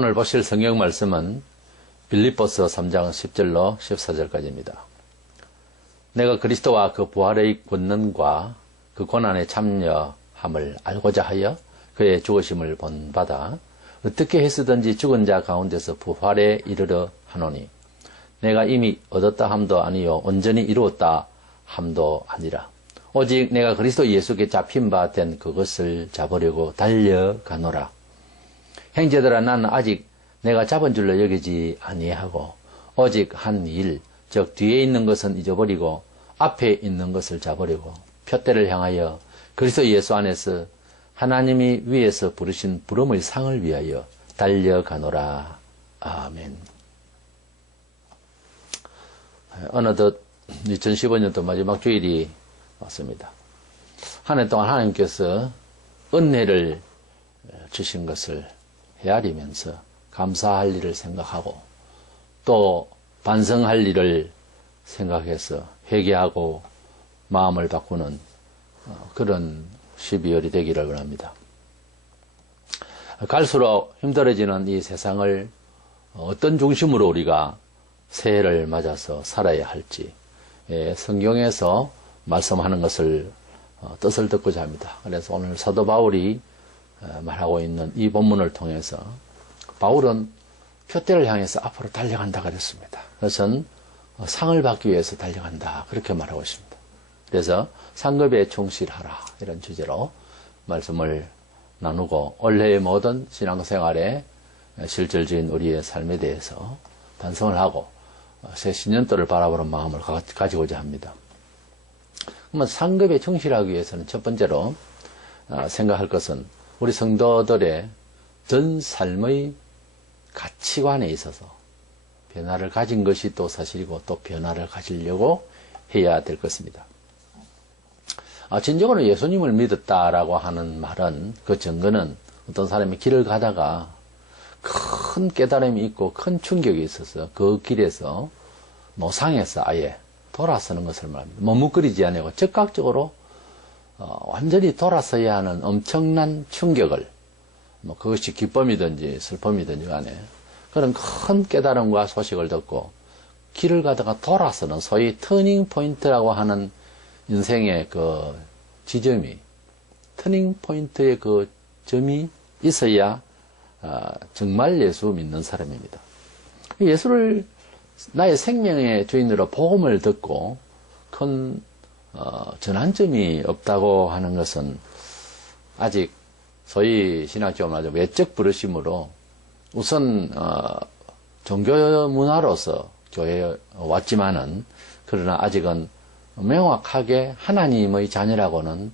오늘 보실 성경 말씀은 빌립보서 3장 10절로 14절까지입니다. 내가 그리스도와 그 부활의 권능과 그 고난에 참여함을 알고자 하여 그의 죽으심을 본받아 어떻게 해서든지 죽은 자 가운데서 부활에 이르러 하노니 내가 이미 얻었다 함도 아니요 온전히 이루었다 함도 아니라 오직 내가 그리스도 예수께 잡힌 바 된 그것을 잡으려고 달려가노라. 형제들아, 나는 아직 내가 잡은 줄로 여기지 아니하고 오직 한 일, 즉 뒤에 있는 것은 잊어버리고 앞에 있는 것을 잡으려고 표대를 향하여 그리스도 예수 안에서 하나님이 위에서 부르신 부름의 상을 위하여 달려가노라. 아멘. 어느덧 2015년도 마지막 주일이 왔습니다. 한 해 동안 하나님께서 은혜를 주신 것을 헤아리면서 감사할 일을 생각하고 또 반성할 일을 생각해서 회개하고 마음을 바꾸는 그런 12월이 되기를 원합니다. 갈수록 힘들어지는 이 세상을 어떤 중심으로 우리가 새해를 맞아서 살아야 할지 성경에서 말씀하는 것을 뜻을 듣고자 합니다. 그래서 오늘 사도 바울이 말하고 있는 이 본문을 통해서 바울은 표대를 향해서 앞으로 달려간다 그랬습니다. 그것은 상을 받기 위해서 달려간다 그렇게 말하고 있습니다. 그래서 상급에 충실하라 이런 주제로 말씀을 나누고 올해의 모든 신앙생활에 실질적인 우리의 삶에 대해서 반성을 하고 새 신년도를 바라보는 마음을 가지고자 합니다. 그러면 상급에 충실하기 위해서는 첫 번째로 생각할 것은 우리 성도들의 전 삶의 가치관에 있어서 변화를 가진 것이 또 사실이고 또 변화를 가지려고 해야 될 것입니다. 진정으로 예수님을 믿었다라고 하는 말은 그 증거는 어떤 사람이 길을 가다가 큰 깨달음이 있고 큰 충격이 있어서 그 길에서 노상에서 아예 돌아서는 것을 말합니다. 머뭇거리지 아니고 즉각적으로 완전히 돌아서야 하는 엄청난 충격을 그것이 기쁨이든지 슬픔이든지 간에 그런 큰 깨달음과 소식을 듣고 길을 가다가 돌아서는 소위 터닝 포인트라고 하는 인생의 그 지점이 터닝 포인트의 그 점이 있어야 정말 예수 믿는 사람입니다. 예수를 나의 생명의 주인으로 복음을 듣고 큰 전환점이 없다고 하는 것은 아직 소위 신학적으로 말하자면 외적 부르심으로 우선 종교 문화로서 교회에 왔지만은 그러나 아직은 명확하게 하나님의 자녀라고는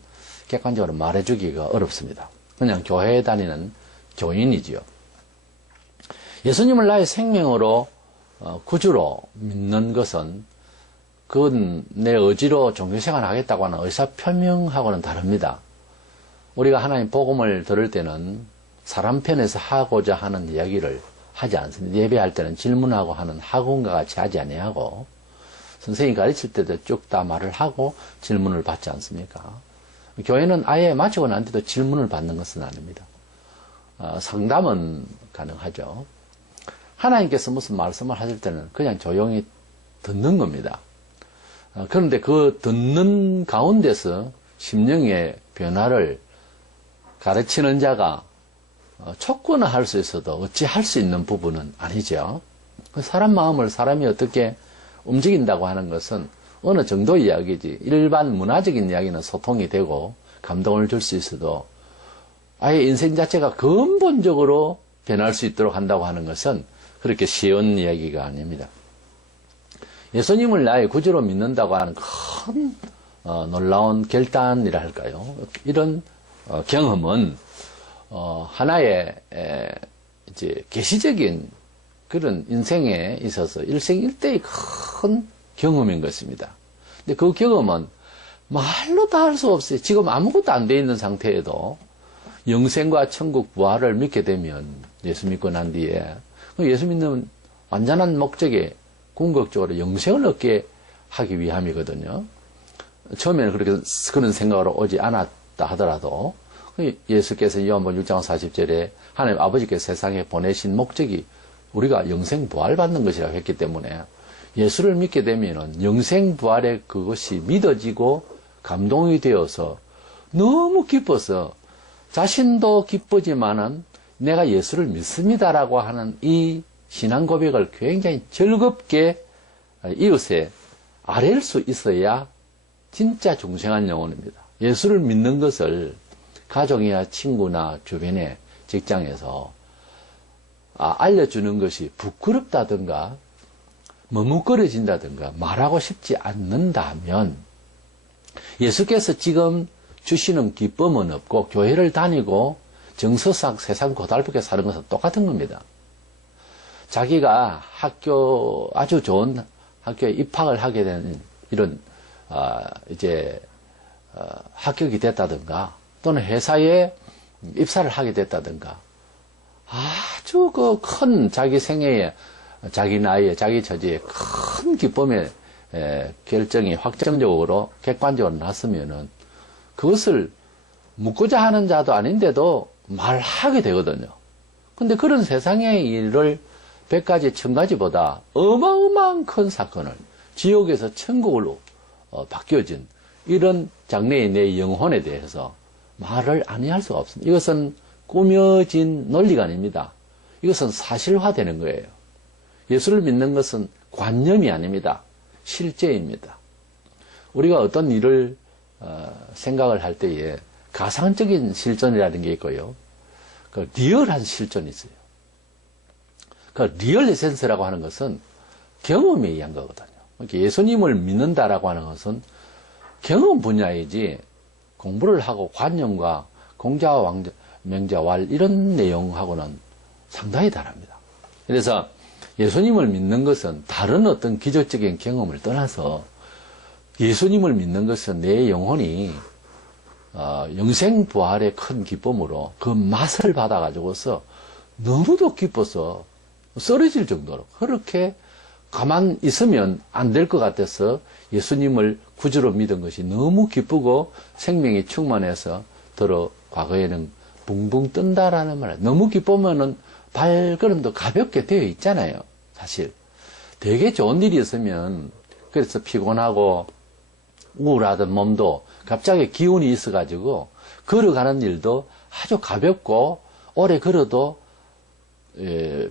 객관적으로 말해주기가 어렵습니다. 그냥 교회에 다니는 교인이지요. 예수님을 나의 생명으로 구주로 믿는 것은 그건 내 의지로 종교생활을 하겠다고 하는 의사표명하고는 다릅니다. 우리가 하나님 복음을 들을 때는 사람 편에서 하고자 하는 이야기를 하지 않습니다. 예배할 때는 질문하고 하는 학원과 같이 하지 아니하고 선생님이 가르칠 때도 쭉 다 말을 하고 질문을 받지 않습니까? 교회는 아예 마치고 난 뒤도 질문을 받는 것은 아닙니다. 상담은 가능하죠. 하나님께서 무슨 말씀을 하실 때는 그냥 조용히 듣는 겁니다. 그런데 그 듣는 가운데서 심령의 변화를 가르치는 자가 촉구는 할 수 있어도 어찌 할 수 있는 부분은 아니죠. 사람 마음을 사람이 어떻게 움직인다고 하는 것은 어느 정도 이야기지 일반 문화적인 이야기는 소통이 되고 감동을 줄 수 있어도 아예 인생 자체가 근본적으로 변할 수 있도록 한다고 하는 것은 그렇게 쉬운 이야기가 아닙니다. 예수님을 나의 구주로 믿는다고 하는 큰 놀라운 결단이라 할까요? 이런 경험은 하나의 이제 계시적인 그런 인생에 있어서 일생일대의 큰 경험인 것입니다. 근데 그 경험은 말로 다 할 수 없어요. 지금 아무것도 안 돼 있는 상태에도 영생과 천국 부활을 믿게 되면 예수 믿고 난 뒤에 예수 믿는 완전한 목적에 궁극적으로 영생을 얻게 하기 위함이거든요. 처음에는 그렇게 그런 생각으로 오지 않았다 하더라도 예수께서 요한복음 6장 40절에 하나님 아버지께서 세상에 보내신 목적이 우리가 영생 부활 받는 것이라고 했기 때문에 예수를 믿게 되면은 영생 부활의 그것이 믿어지고 감동이 되어서 너무 기뻐서 자신도 기쁘지만은 내가 예수를 믿습니다라고 하는 이 신앙 고백을 굉장히 즐겁게 이웃에 아뢰일 수 있어야 진짜 중생한 영혼입니다. 예수를 믿는 것을 가족이나 친구나 주변에 직장에서 알려주는 것이 부끄럽다든가 머뭇거려진다든가 말하고 싶지 않는다면 예수께서 지금 주시는 기쁨은 없고 교회를 다니고 정서상 세상 고달프게 사는 것은 똑같은 겁니다. 자기가 아주 좋은 학교에 입학을 하게 된 이런 합격이 됐다든가 또는 회사에 입사를 하게 됐다든가 아주 그 큰 자기 생애에 자기 나이에 자기 처지에 큰 기쁨의 결정이 확정적으로 객관적으로 났으면은 그것을 묻고자 하는 자도 아닌데도 말하게 되거든요. 근데 그런 세상의 일을 100가지 1000가지보다 어마어마한 큰 사건을 지옥에서 천국으로 바뀌어진 이런 장래의 내 영혼에 대해서 말을 아니할 수가 없습니다. 이것은 꾸며진 논리가 아닙니다. 이것은 사실화되는 거예요. 예수를 믿는 것은 관념이 아닙니다. 실제입니다. 우리가 어떤 일을 생각을 할 때에 가상적인 실존이라는 게 있고요. 그 리얼한 실존이 있어요. 그 리얼 에센스라고 하는 것은 경험에 의한 거거든요. 그러니까 예수님을 믿는다라고 하는 것은 경험 분야이지 공부를 하고 관념과 공자와 왕자, 명자왈 이런 내용하고는 상당히 다릅니다. 그래서 예수님을 믿는 것은 다른 어떤 기적적인 경험을 떠나서 예수님을 믿는 것은 내 영혼이 영생 부활의 큰 기쁨으로 그 맛을 받아가지고서 너무도 기뻐서 쓰러질 정도로 그렇게 가만 있으면 안 될 것 같아서 예수님을 구주로 믿은 것이 너무 기쁘고 생명이 충만해서 더러 과거에는 붕붕 뜬다라는 말. 너무 기쁘면은 발걸음도 가볍게 되어 있잖아요. 사실 되게 좋은 일이 있으면 그래서 피곤하고 우울하던 몸도 갑자기 기운이 있어가지고 걸어가는 일도 아주 가볍고 오래 걸어도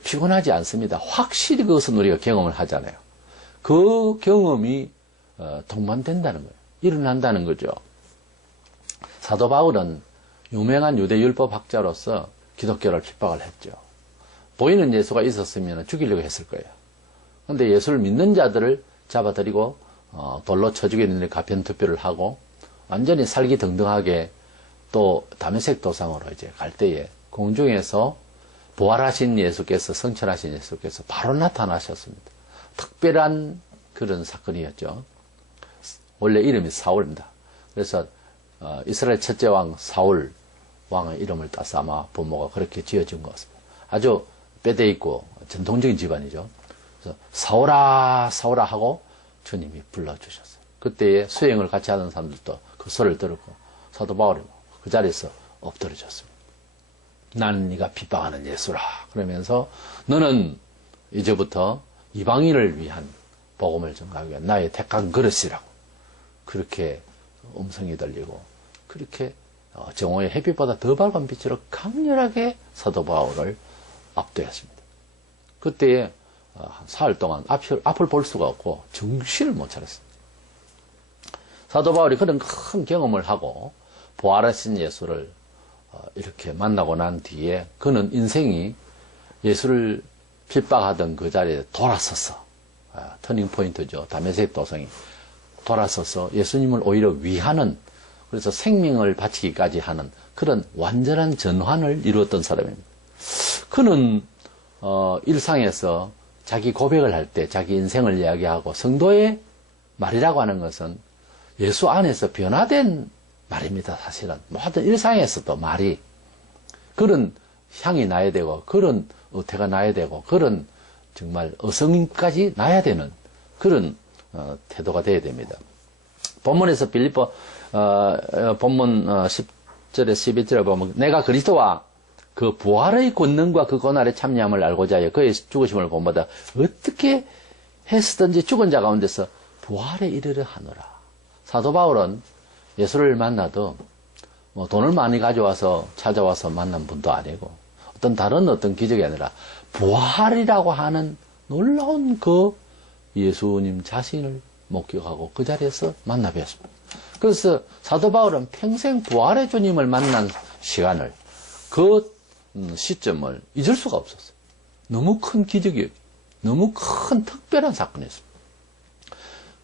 피곤하지 않습니다. 확실히 그것은 우리가 경험을 하잖아요. 그 경험이 동반된다는 거예요. 일어난다는 거죠. 사도 바울은 유명한 유대 율법학자로서 기독교를 핍박을 했죠. 보이는 예수가 있었으면 죽이려고 했을 거예요. 그런데 예수를 믿는 자들을 잡아들이고 돌로 쳐 죽이는 가편투표를 하고 완전히 살기등등하게 또 다메섹 도상으로 이제 갈 때에 공중에서 부활하신 예수께서 성천하신 예수께서 바로 나타나셨습니다. 특별한 그런 사건이었죠. 원래 이름이 사울입니다. 그래서 이스라엘 첫째 왕 사울 왕의 이름을 따서 아마 부모가 그렇게 지어준 것 같습니다. 아주 빼대 있고 전통적인 집안이죠. 그래서 사울아 사울아 하고 주님이 불러주셨어요. 그때에 수행을 같이 하는 사람들도 그 소리를 들었고 사도 바울이 그 자리에서 엎드려졌습니다. 나는 네가 핍박하는 예수라. 그러면서 너는 이제부터 이방인을 위한 복음을 전가하기 위한 나의 택한 그릇이라고 그렇게 음성이 들리고 그렇게 정오의 햇빛보다 더 밝은 빛으로 강렬하게 사도 바울을 압도했습니다. 그때에 사흘 동안 앞을 볼 수가 없고 정신을 못 차렸습니다. 사도 바울이 그런 큰 경험을 하고 부활하신 예수를 이렇게 만나고 난 뒤에 그는 인생이 예수를 핍박하던 그 자리에 돌아서서 터닝 포인트죠. 다메섹 도성이 돌아서서 예수님을 오히려 위하는 그래서 생명을 바치기까지 하는 그런 완전한 전환을 이루었던 사람입니다. 그는 일상에서 자기 고백을 할 때 자기 인생을 이야기하고 성도의 말이라고 하는 것은 예수 안에서 변화된 말입니다. 사실은 모든 일상에서도 말이 그런 향이 나야 되고 그런 의태가 나야 되고 그런 정말 어성까지 나야 되는 그런 태도가 되어야 됩니다. 본문에서 본문 10절에 11절에 보면 내가 그리스도와 그 부활의 권능과 그 고난의 참여함을 알고자 하여 그의 죽으심을 본보다 어떻게 했든지 죽은 자 가운데서 부활에 이르려 하노라. 사도 바울은 예수를 만나도 뭐 돈을 많이 가져와서 찾아와서 만난 분도 아니고 어떤 다른 어떤 기적이 아니라 부활이라고 하는 놀라운 그 예수님 자신을 목격하고 그 자리에서 만나 뵀습니다. 그래서 사도 바울은 평생 부활의 주님을 만난 시간을, 그 시점을 잊을 수가 없었어요. 너무 큰 기적이에요. 너무 큰 특별한 사건이었습니다.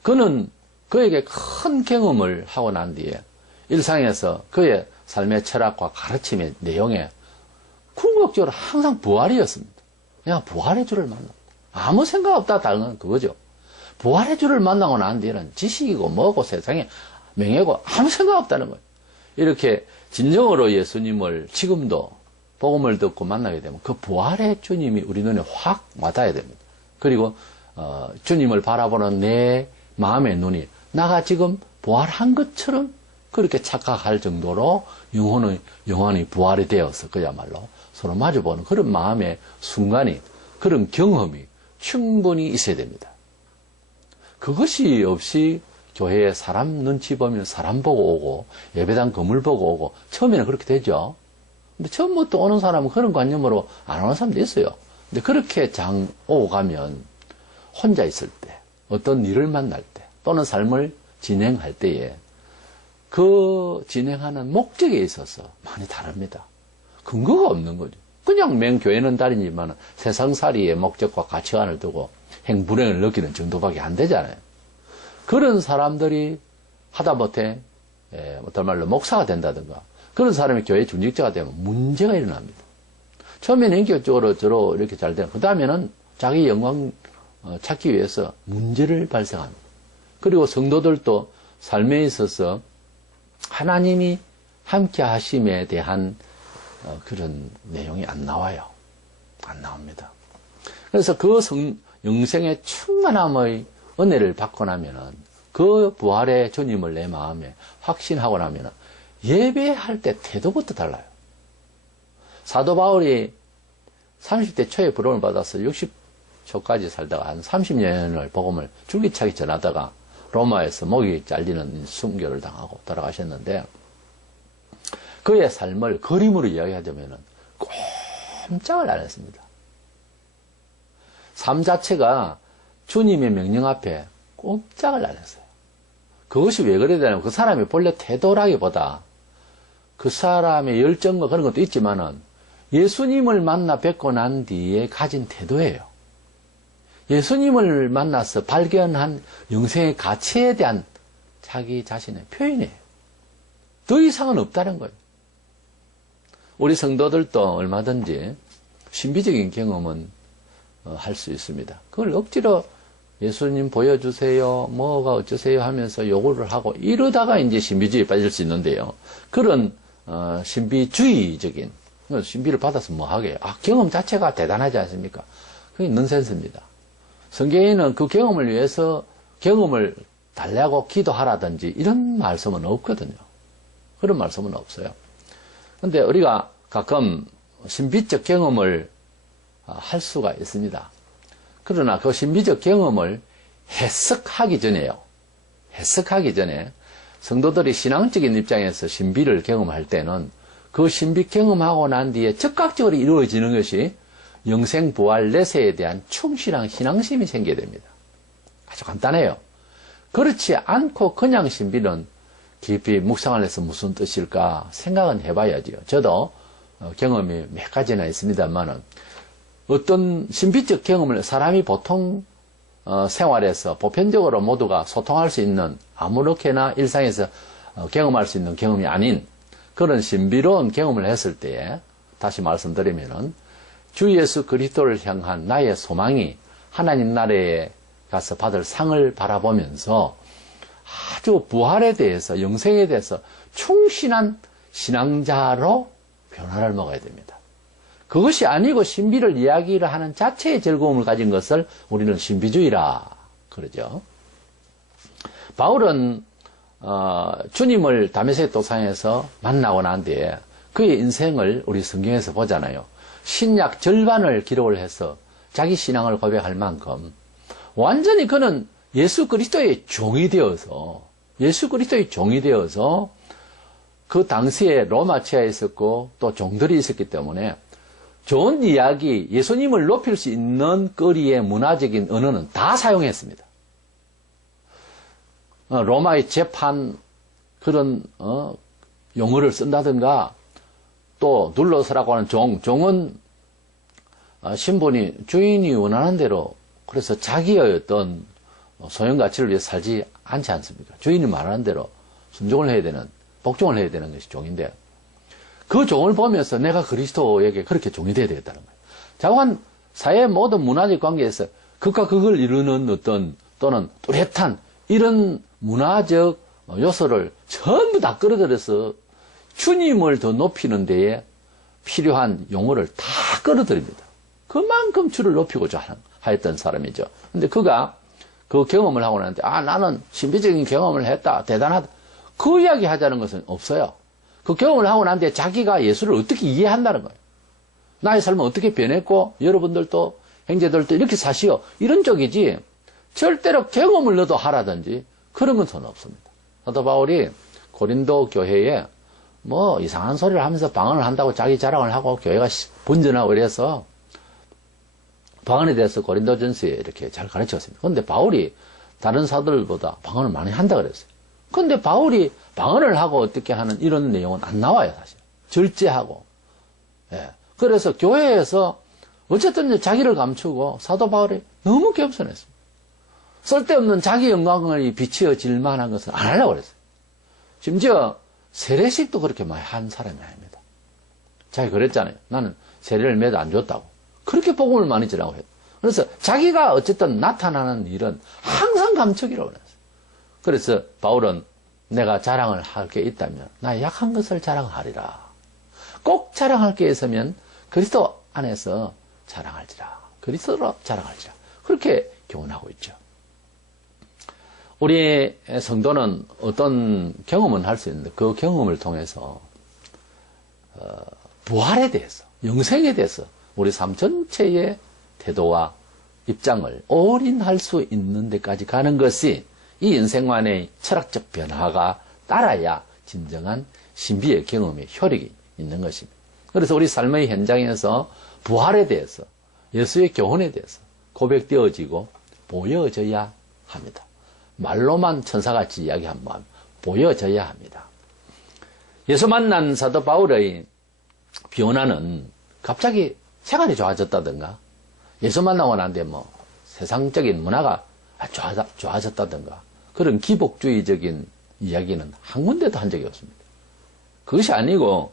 그는 그에게 큰 경험을 하고 난 뒤에 일상에서 그의 삶의 철학과 가르침의 내용에 궁극적으로 항상 부활이었습니다. 내가 부활의 주를 만났다. 아무 생각 없다 다른 건 그거죠. 부활의 주를 만나고 난 뒤에는 지식이고 뭐고 세상에 명예고 아무 생각 없다는 거예요. 이렇게 진정으로 예수님을 지금도 복음을 듣고 만나게 되면 그 부활의 주님이 우리 눈에 확 와닿아야 됩니다. 그리고 주님을 바라보는 내 마음의 눈이 나가 지금 부활한 것처럼 그렇게 착각할 정도로 영혼이 부활이 되어서 그야말로 서로 마주보는 그런 마음의 순간이, 그런 경험이 충분히 있어야 됩니다. 그것이 없이 교회에 사람 눈치 보면 사람 보고 오고 예배당 건물 보고 오고 처음에는 그렇게 되죠. 근데 처음부터 오는 사람은 그런 관념으로 안 오는 사람도 있어요. 근데 그렇게 오고 가면 혼자 있을 때, 어떤 일을 만날 때, 또는 삶을 진행할 때에 그 진행하는 목적에 있어서 많이 다릅니다. 근거가 없는 거죠. 그냥 교회는 다니지만 세상살이의 목적과 가치관을 두고 행불행을 느끼는 정도밖에 안 되잖아요. 그런 사람들이 하다못해 어떤 말로 목사가 된다든가 그런 사람이 교회 중직자가 되면 문제가 일어납니다. 처음에는 인격적으로 저로 이렇게 잘 되는, 그 다음에는 자기 영광 찾기 위해서 문제를 발생합니다. 그리고 성도들도 삶에 있어서 하나님이 함께 하심에 대한 그런 내용이 안 나와요. 안 나옵니다. 그래서 그 영생의 충만함의 은혜를 받고 나면은, 그 부활의 주님을 내 마음에 확신하고 나면은 예배할 때 태도부터 달라요. 사도 바울이 30대 초에 부름을 받아서 60초까지 살다가 한 30년을 복음을 줄기차게 전하다가 로마에서 목이 잘리는 순교를 당하고 돌아가셨는데, 그의 삶을 그림으로 이야기하자면 꼼짝을 안 했습니다. 삶 자체가 주님의 명령 앞에 꼼짝을 안 했어요. 그것이 왜 그래야 되냐면 그 사람의 본래 태도라기보다 그 사람의 열정과 그런 것도 있지만은 예수님을 만나 뵙고 난 뒤에 가진 태도예요. 예수님을 만나서 발견한 영생의 가치에 대한 자기 자신의 표현이에요. 더 이상은 없다는 거예요. 우리 성도들도 얼마든지 신비적인 경험은 할 수 있습니다. 그걸 억지로 예수님 보여주세요, 뭐가 어쩌세요 하면서 요구를 하고 이러다가 이제 신비주의에 빠질 수 있는데요. 그런 신비주의적인, 신비를 받아서 뭐 하게? 경험 자체가 대단하지 않습니까? 그게 넌센스입니다. 성경에는 그 경험을 위해서 경험을 달라고 기도하라든지 이런 말씀은 없거든요. 그런 말씀은 없어요. 근데 우리가 가끔 신비적 경험을 할 수가 있습니다. 그러나 그 신비적 경험을 해석하기 전에요. 해석하기 전에 성도들이 신앙적인 입장에서 신비를 경험할 때는 그 신비 경험하고 난 뒤에 즉각적으로 이루어지는 것이 영생 부활 내세에 대한 충실한 신앙심이 생겨야 됩니다. 아주 간단해요. 그렇지 않고 그냥 신비는 깊이 묵상을 해서 무슨 뜻일까 생각은 해봐야지요. 저도 경험이 몇 가지나 있습니다만은 어떤 신비적 경험을 사람이 보통 생활에서 보편적으로 모두가 소통할 수 있는, 아무렇게나 일상에서 경험할 수 있는 경험이 아닌 그런 신비로운 경험을 했을 때에, 다시 말씀드리면은 주 예수 그리스도를 향한 나의 소망이 하나님 나라에 가서 받을 상을 바라보면서 아주 부활에 대해서, 영생에 대해서 충실한 신앙자로 변화를 먹어야 됩니다. 그것이 아니고 신비를 이야기를 하는 자체의 즐거움을 가진 것을 우리는 신비주의라 그러죠. 바울은 주님을 다메섹 도상에서 만나고 난 뒤에 그의 인생을 우리 성경에서 보잖아요. 신약 절반을 기록을 해서 자기 신앙을 고백할 만큼 완전히 그는 예수 그리스도의 종이 되어서 그 당시에 로마 치하에 있었고 또 종들이 있었기 때문에 좋은 이야기, 예수님을 높일 수 있는 거리의 문화적인 언어는 다 사용했습니다. 로마의 재판 그런 용어를 쓴다든가 또 눌러서라고 하는 종은 신분이 주인이 원하는 대로 그래서 자기의 어떤 소형 가치를 위해 살지 않지 않습니까? 주인이 말하는 대로 순종을 해야 되는, 복종을 해야 되는 것이 종인데 그 종을 보면서 내가 그리스도에게 그렇게 종이 되어야 되겠다는 거예요. 자관 사회의 모든 문화적 관계에서 극과 극을 이루는 어떤 또는 뚜렷한 이런 문화적 요소를 전부 다 끌어들여서 주님을 더 높이는 데에 필요한 용어를 다 끌어들입니다. 그만큼 주를 높이고자 하였던 사람이죠. 근데 그가 그 경험을 하고 나는데 나는 신비적인 경험을 했다. 대단하다. 그 이야기 하자는 것은 없어요. 그 경험을 하고 난 뒤에 자기가 예수를 어떻게 이해한다는 거예요. 나의 삶은 어떻게 변했고 여러분들도 형제들도 이렇게 사시오. 이런 쪽이지 절대로 경험을 너도 하라든지 그런 것은 없습니다. 사도 바울이 고린도 교회에 뭐 이상한 소리를 하면서 방언을 한다고 자기 자랑을 하고 교회가 번전하고 이래서 방언에 대해서 고린도전서에 이렇게 잘 가르쳤습니다. 그런데 바울이 다른 사도들보다 방언을 많이 한다 그랬어요. 그런데 바울이 방언을 하고 어떻게 하는 이런 내용은 안 나와요, 사실. 절제하고. 예. 그래서 교회에서 어쨌든 자기를 감추고 사도 바울이 너무 겸손했습니다. 쓸데없는 자기 영광을 비치어질 만한 것은 안 하려고 그랬어요. 심지어 세례식도 그렇게 많이 한 사람이 아닙니다. 자기 그랬잖아요. 나는 세례를 몇 안 줬다고. 그렇게 복음을 많이 전하고 해요. 그래서 자기가 어쨌든 나타나는 일은 항상 감추기라고 그랬어요. 그래서 바울은 내가 자랑을 할 게 있다면 나의 약한 것을 자랑하리라. 꼭 자랑할 게 있으면 그리스도 안에서 자랑할지라. 그리스도로 자랑할지라. 그렇게 교훈하고 있죠. 우리 성도는 어떤 경험은 할 수 있는데 그 경험을 통해서 부활에 대해서, 영생에 대해서 우리 삶 전체의 태도와 입장을 올인할 수 있는 데까지 가는 것이 이 인생만의 철학적 변화가 따라야 진정한 신비의 경험의 효력이 있는 것입니다. 그래서 우리 삶의 현장에서 부활에 대해서, 예수의 교훈에 대해서 고백되어지고 보여져야 합니다. 말로만 천사같이 이야기하면 보여져야 합니다. 예수 만난 사도 바울의 변화는 갑자기 생활이 좋아졌다든가 예수 만나고 난 뒤에 뭐 세상적인 문화가 좋아졌다든가 그런 기복주의적인 이야기는 한 군데도 한 적이 없습니다. 그것이 아니고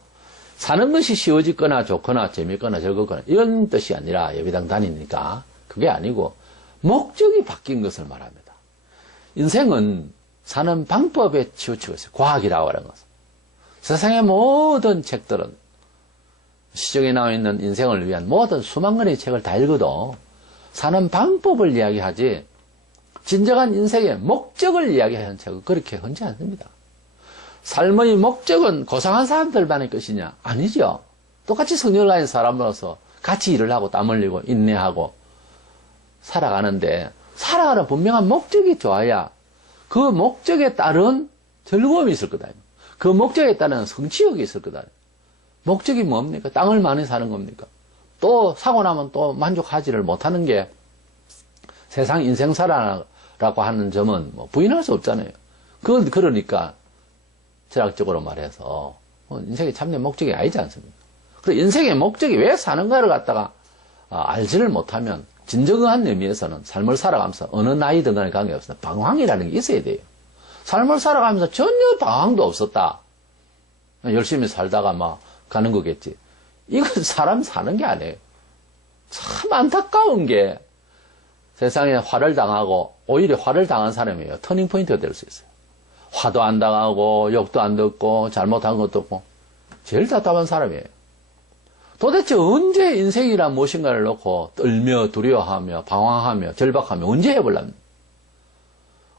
사는 것이 쉬워지거나 좋거나 재밌거나 즐겁거나 이런 뜻이 아니라 예배당 다니니까 그게 아니고 목적이 바뀐 것을 말합니다. 인생은 사는 방법에 치우치고 있어요. 과학이라고 하는 것은. 세상의 모든 책들은 시중에 나와 있는 인생을 위한 모든 수만 권의 책을 다 읽어도 사는 방법을 이야기하지 진정한 인생의 목적을 이야기하는 책은 그렇게 흔치 않습니다. 삶의 목적은 고상한 사람들만의 것이냐? 아니죠. 똑같이 성령을 가진 사람으로서 같이 일을 하고 땀 흘리고 인내하고 살아가는데 살아가는 분명한 목적이 좋아야 그 목적에 따른 즐거움이 있을 거다. 그 목적에 따른 성취욕이 있을 거다. 목적이 뭡니까? 땅을 많이 사는 겁니까? 또 사고 나면 또 만족하지를 못하는 게 세상 인생사라고 하는 점은 뭐 부인할 수 없잖아요. 그러니까 철학적으로 말해서 인생의 참된 목적이 아니지 않습니까? 그래서 인생의 목적이 왜 사는가를 갖다가 알지를 못하면 진정한 의미에서는 삶을 살아가면서 어느 나이든 간에 관계없습니다. 방황이라는 게 있어야 돼요. 삶을 살아가면서 전혀 방황도 없었다. 열심히 살다가 막 가는 거겠지. 이건 사람 사는 게 아니에요. 참 안타까운 게 세상에 화를 당하고 오히려 화를 당한 사람이에요. 터닝포인트가 될 수 있어요. 화도 안 당하고 욕도 안 듣고 잘못한 것도 없고 제일 답답한 사람이에요. 도대체 언제 인생이란 무엇인가를 놓고 떨며 두려워하며 방황하며 절박하며 언제 해볼랍니까?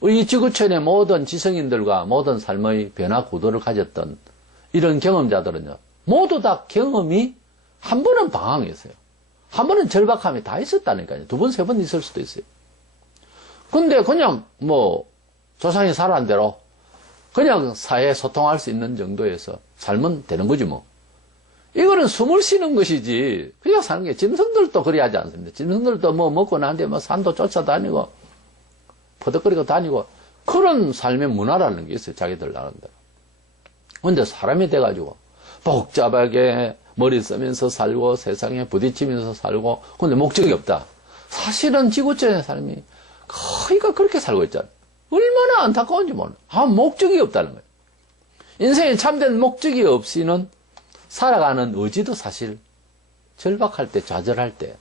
이 지구촌의 모든 지성인들과 모든 삶의 변화 구도를 가졌던 이런 경험자들은요, 모두 다 경험이 한 번은 방황이었어요. 한 번은 절박함이 다 있었다니까요. 두 번, 세 번 있을 수도 있어요. 근데 그냥 조상이 살아온 대로 그냥 사회에 소통할 수 있는 정도에서 살면 되는 거지 뭐. 이거는 숨을 쉬는 것이지 그냥 사는 게, 짐승들도 그리 하지 않습니다. 짐승들도 먹고 난 뒤에 산도 쫓아다니고 퍼덕거리고 다니고 그런 삶의 문화라는 게 있어요. 자기들 나름대로. 근데 사람이 돼가지고 복잡하게 머리 쓰면서 살고 세상에 부딪히면서 살고, 근데 목적이 없다. 사실은 지구촌의 삶이 거의가 그렇게 살고 있잖아요. 얼마나 안타까운지 몰라요. 목적이 없다는 거예요. 인생에 참된 목적이 없이는 살아가는 의지도 사실 절박할 때, 좌절할 때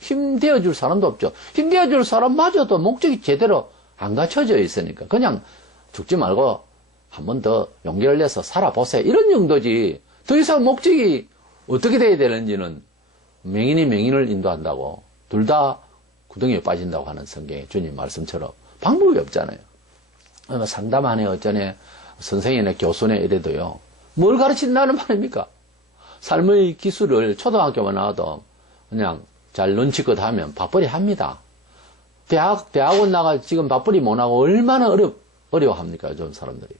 힘되어줄 사람도 없죠. 힘되어줄 사람마저도 목적이 제대로 안 갖춰져 있으니까 그냥 죽지 말고 한 번 더 용기를 내서 살아보세요, 이런 정도지. 더 이상 목적이 어떻게 돼야 되는지는 맹인이 맹인을 인도한다고 둘 다 구덩이에 빠진다고 하는 성경의 주님 말씀처럼 방법이 없잖아요. 상담하네 어쩌네 선생이네 교수네 이래도요, 뭘 가르친다는 말입니까? 삶의 기술을 초등학교만 나와도 그냥 잘 눈치껏 하면 밥벌이 합니다. 대학원 나가 지금 밥벌이 못하고 얼마나 어려워합니까, 요즘 사람들이.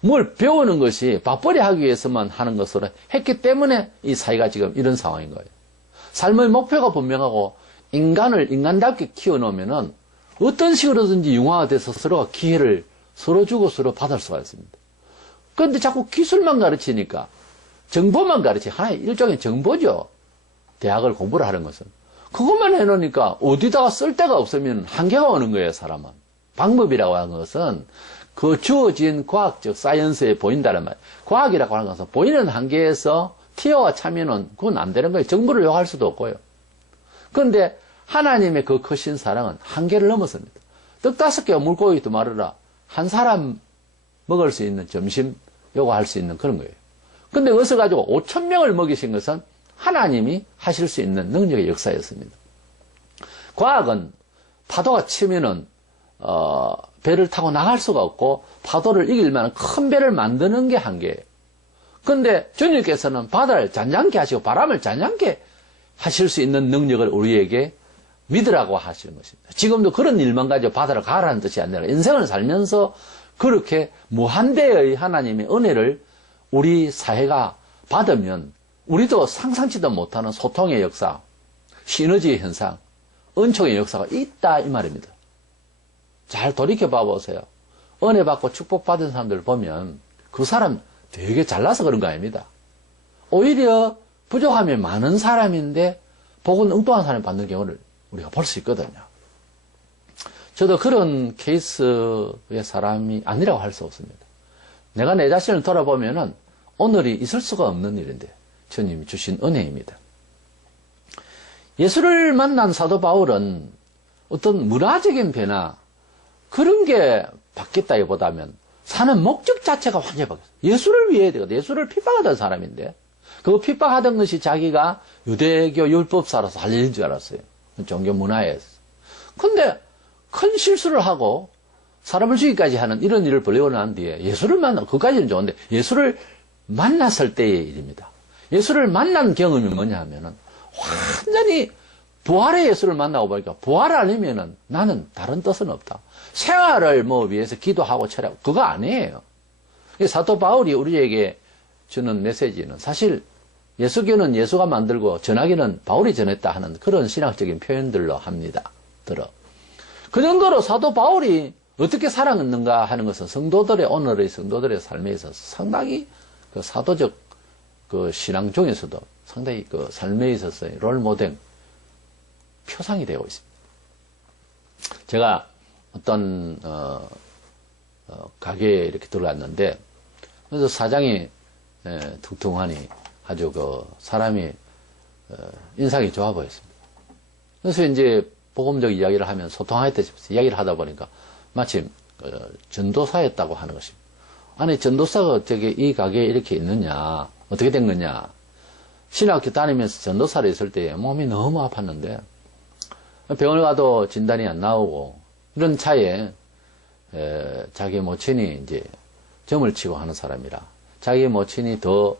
뭘 배우는 것이 밥벌이 하기 위해서만 하는 것으로 했기 때문에 이 사회가 지금 이런 상황인 거예요. 삶의 목표가 분명하고 인간을 인간답게 키워놓으면은 어떤 식으로든지 융화돼서 서로가 기회를 서로 주고 서로 받을 수가 있습니다. 그런데 자꾸 기술만 가르치니까, 정보만 하나의 일종의 정보죠. 대학을 공부를 하는 것은. 그것만 해놓으니까 어디다가 쓸 데가 없으면 한계가 오는 거예요, 사람은. 방법이라고 하는 것은 그 주어진 과학적 사이언스에 보인다는 말. 과학이라고 하는 것은 보이는 한계에서 튀어와 차면은 그건 안 되는 거예요. 정보를 요구할 수도 없고요. 그런데 하나님의 그 크신 사랑은 한계를 넘었습니다. 떡 5개와 물고기 2마리라 한 사람 먹을 수 있는 점심 요구할 수 있는 그런 거예요. 근데 그것을 가지고 5,000명을 먹이신 것은 하나님이 하실 수 있는 능력의 역사였습니다. 과학은 파도가 치면은 배를 타고 나갈 수가 없고 파도를 이길 만한 큰 배를 만드는 게 한계예요. 그런데 주님께서는 바다를 잔잔케 하시고 바람을 잔잔케 하실 수 있는 능력을 우리에게 믿으라고 하시는 것입니다. 지금도 그런 일만 가지고 바다를 가라는 뜻이 아니라 인생을 살면서 그렇게 무한대의 하나님의 은혜를 우리 사회가 받으면 우리도 상상치도 못하는 소통의 역사, 시너지의 현상, 은총의 역사가 있다 이 말입니다. 잘 돌이켜봐 보세요. 은혜 받고 축복받은 사람들 보면 그 사람 되게 잘나서 그런 거 아닙니다. 오히려 부족함이 많은 사람인데 복은 엉뚱한 사람이 받는 경우를 우리가 볼 수 있거든요. 저도 그런 케이스의 사람이 아니라고 할 수 없습니다. 내가 내 자신을 돌아보면은 오늘이 있을 수가 없는 일인데 주님이 주신 은혜입니다. 예수를 만난 사도 바울은 어떤 문화적인 변화 그런 게 바뀌었다기보다는 사는 목적 자체가 완전히 바뀌었어요. 예수를 위해 되거든. 예수를 핍박하던 사람인데 그 핍박하던 것이 자기가 유대교 율법사로서 할 일인 줄 알았어요. 종교 문화에서. 근데 큰 실수를 하고 사람을 죽이기까지 하는 이런 일을 벌리고 난 뒤에 예수를 만나, 그까지는 좋은데 예수를 만났을 때의 일입니다. 예수를 만난 경험이 뭐냐 하면은 완전히 부활의 예수를 만나고 보니까 부활 아니면은 나는 다른 뜻은 없다. 생활을 위해서 기도하고 철회하고 그거 아니에요. 사도 바울이 우리에게 주는 메시지는 사실 예수교는 예수가 만들고 전하기는 바울이 전했다 하는 그런 신학적인 표현들로 합니다. 그 정도로 사도 바울이 어떻게 살았는가 하는 것은 성도들의 오늘의 성도들의 삶에 있어서 상당히 그 사도적 그 신앙 중에서도 상당히 그 삶에 있어서의 롤모델 표상이 되고 있습니다. 제가 어떤 가게에 이렇게 들어갔는데 그래서 사장이 퉁퉁하니 아주 그 사람이 인상이 좋아 보였습니다. 그래서 이제 복음적 이야기를 하면 소통하겠다 싶어서 이야기를 하다 보니까 마침 전도사였다고 하는 것입니다. 아니 전도사가 어떻게 이 가게에 이렇게 있느냐, 어떻게 된 거냐. 신학교 다니면서 전도사를 있을 때 몸이 너무 아팠는데 병원에 가도 진단이 안 나오고, 이런 차에, 자기 모친이 이제 점을 치고 하는 사람이라, 자기 모친이 더,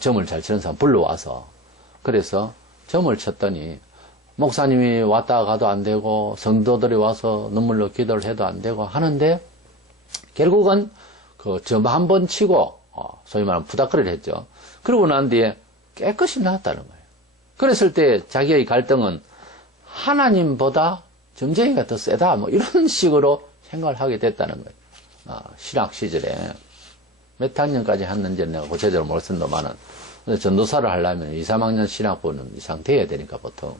점을 잘 치는 사람 불러와서, 그래서 점을 쳤더니, 목사님이 왔다 가도 안 되고, 성도들이 와서 눈물로 기도를 해도 안 되고 하는데, 결국은 그 점 한 번 치고, 소위 말하면 부닥거리를 했죠. 그러고 난 뒤에 깨끗이 나았다는 거예요. 그랬을 때 자기의 갈등은 하나님보다 점쟁이가 더 세다, 뭐 이런 식으로 생각을 하게 됐다는 거예요. 신학 시절에 몇 학년까지 했는지 내가 구체적으로 모르겠습니다만은, 전도사를 하려면 2, 3학년 신학부는 이상 돼야 되니까 보통.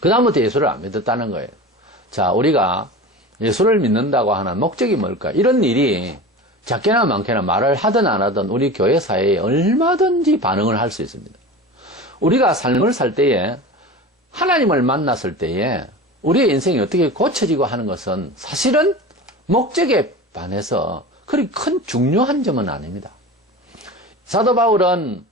그 다음부터 예수를 안 믿었다는 거예요. 자, 우리가 예수를 믿는다고 하는 목적이 뭘까? 이런 일이 작게나 많게나 말을 하든 안 하든 우리 교회 사회에 얼마든지 반응을 할 수 있습니다. 우리가 삶을 살 때에, 하나님을 만났을 때에 우리의 인생이 어떻게 고쳐지고 하는 것은 사실은 목적에 반해서 그리 큰 중요한 점은 아닙니다. 사도 바울은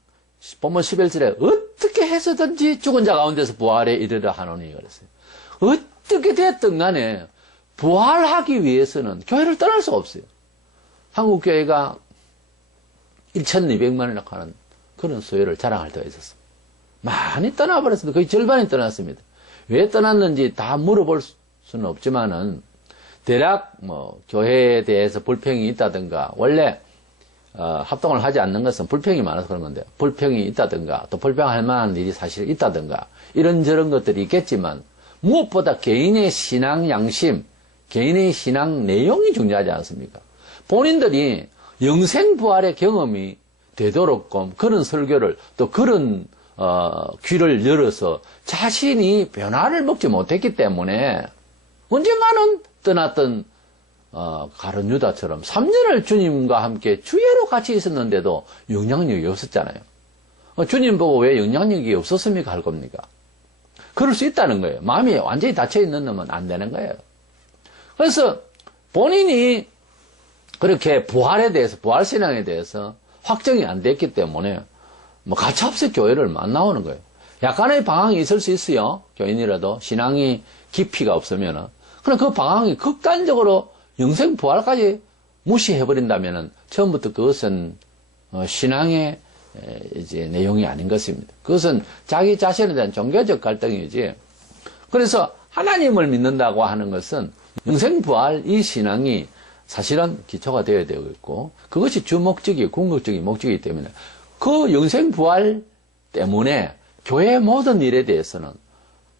본문 11절에 어떻게 해서든지 죽은 자 가운데서 부활에 이르려 하노니 그랬어요. 어떻게 됐든 간에 부활하기 위해서는 교회를 떠날 수가 없어요. 한국 교회가 1,200만이나 하는 그런 수요를 자랑할 때가 있었습니다. 많이 떠나버렸습니다. 거의 절반이 떠났습니다. 왜 떠났는지 다 물어볼 수는 없지만은, 대략 교회에 대해서 불평이 있다든가, 원래 합동을 하지 않는 것은 불평이 많아서 그런 건데, 불평이 있다든가, 또 불평할 만한 일이 사실 있다든가, 이런저런 것들이 있겠지만, 무엇보다 개인의 신앙 양심, 개인의 신앙 내용이 중요하지 않습니까? 본인들이 영생부활의 경험이 되도록끔 그런 설교를, 또 그런 귀를 열어서 자신이 변화를 먹지 못했기 때문에 언젠가는 떠났던 가룟 유다처럼 3년을 주님과 함께 주야로 같이 있었는데도 영향력이 없었잖아요. 주님 보고 왜 영향력이 없었습니까? 할 겁니까? 그럴 수 있다는 거예요. 마음이 완전히 닫혀있는 놈은 안 되는 거예요. 그래서 본인이 그렇게 부활에 대해서, 부활신앙에 대해서 확정이 안 됐기 때문에 가차없이 교회를 안 나오는 거예요. 약간의 방황이 있을 수 있어요. 교인이라도 신앙이 깊이가 없으면은. 그럼 그 방황이 극단적으로 영생 부활까지 무시해버린다면은 처음부터 그것은 신앙의 이제 내용이 아닌 것입니다. 그것은 자기 자신에 대한 종교적 갈등이지. 그래서 하나님을 믿는다고 하는 것은 영생 부활 이 신앙이 사실은 기초가 되어야 되고 있고, 그것이 주 목적이고 궁극적인 목적이기 때문에 그 영생 부활 때문에 교회의 모든 일에 대해서는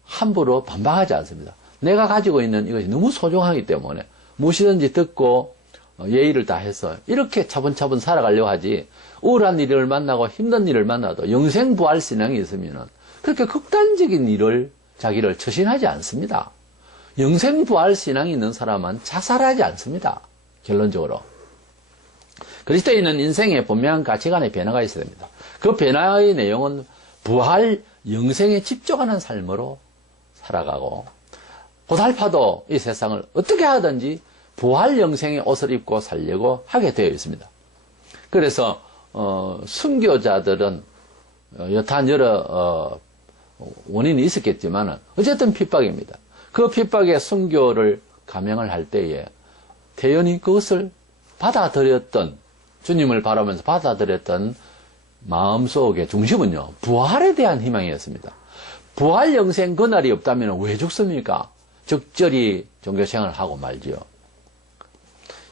함부로 반박하지 않습니다. 내가 가지고 있는 이것이 너무 소중하기 때문에 무엇이든지 듣고 예의를 다해서 이렇게 차분차분 살아가려고 하지, 우울한 일을 만나고 힘든 일을 만나도 영생 부활 신앙이 있으면 그렇게 극단적인 일을 자기를 처신하지 않습니다. 영생 부활 신앙이 있는 사람은 자살하지 않습니다. 결론적으로. 그리스도인은 인생에 분명한 가치관의 변화가 있어야 됩니다. 그 변화의 내용은 부활 영생에 집중하는 삶으로 살아가고, 고달파도 이 세상을 어떻게 하든지 부활 영생의 옷을 입고 살려고 하게 되어 있습니다. 그래서 순교자들은 여탄 여러 원인이 있었겠지만 어쨌든 핍박입니다. 그 핍박에 순교를 감행을 할 때에 태연히 그것을 받아들였던, 주님을 바라면서 받아들였던 마음속의 중심은요, 부활에 대한 희망이었습니다. 부활 영생 그날이 없다면 왜 죽습니까? 적절히 종교생활을 하고 말지요.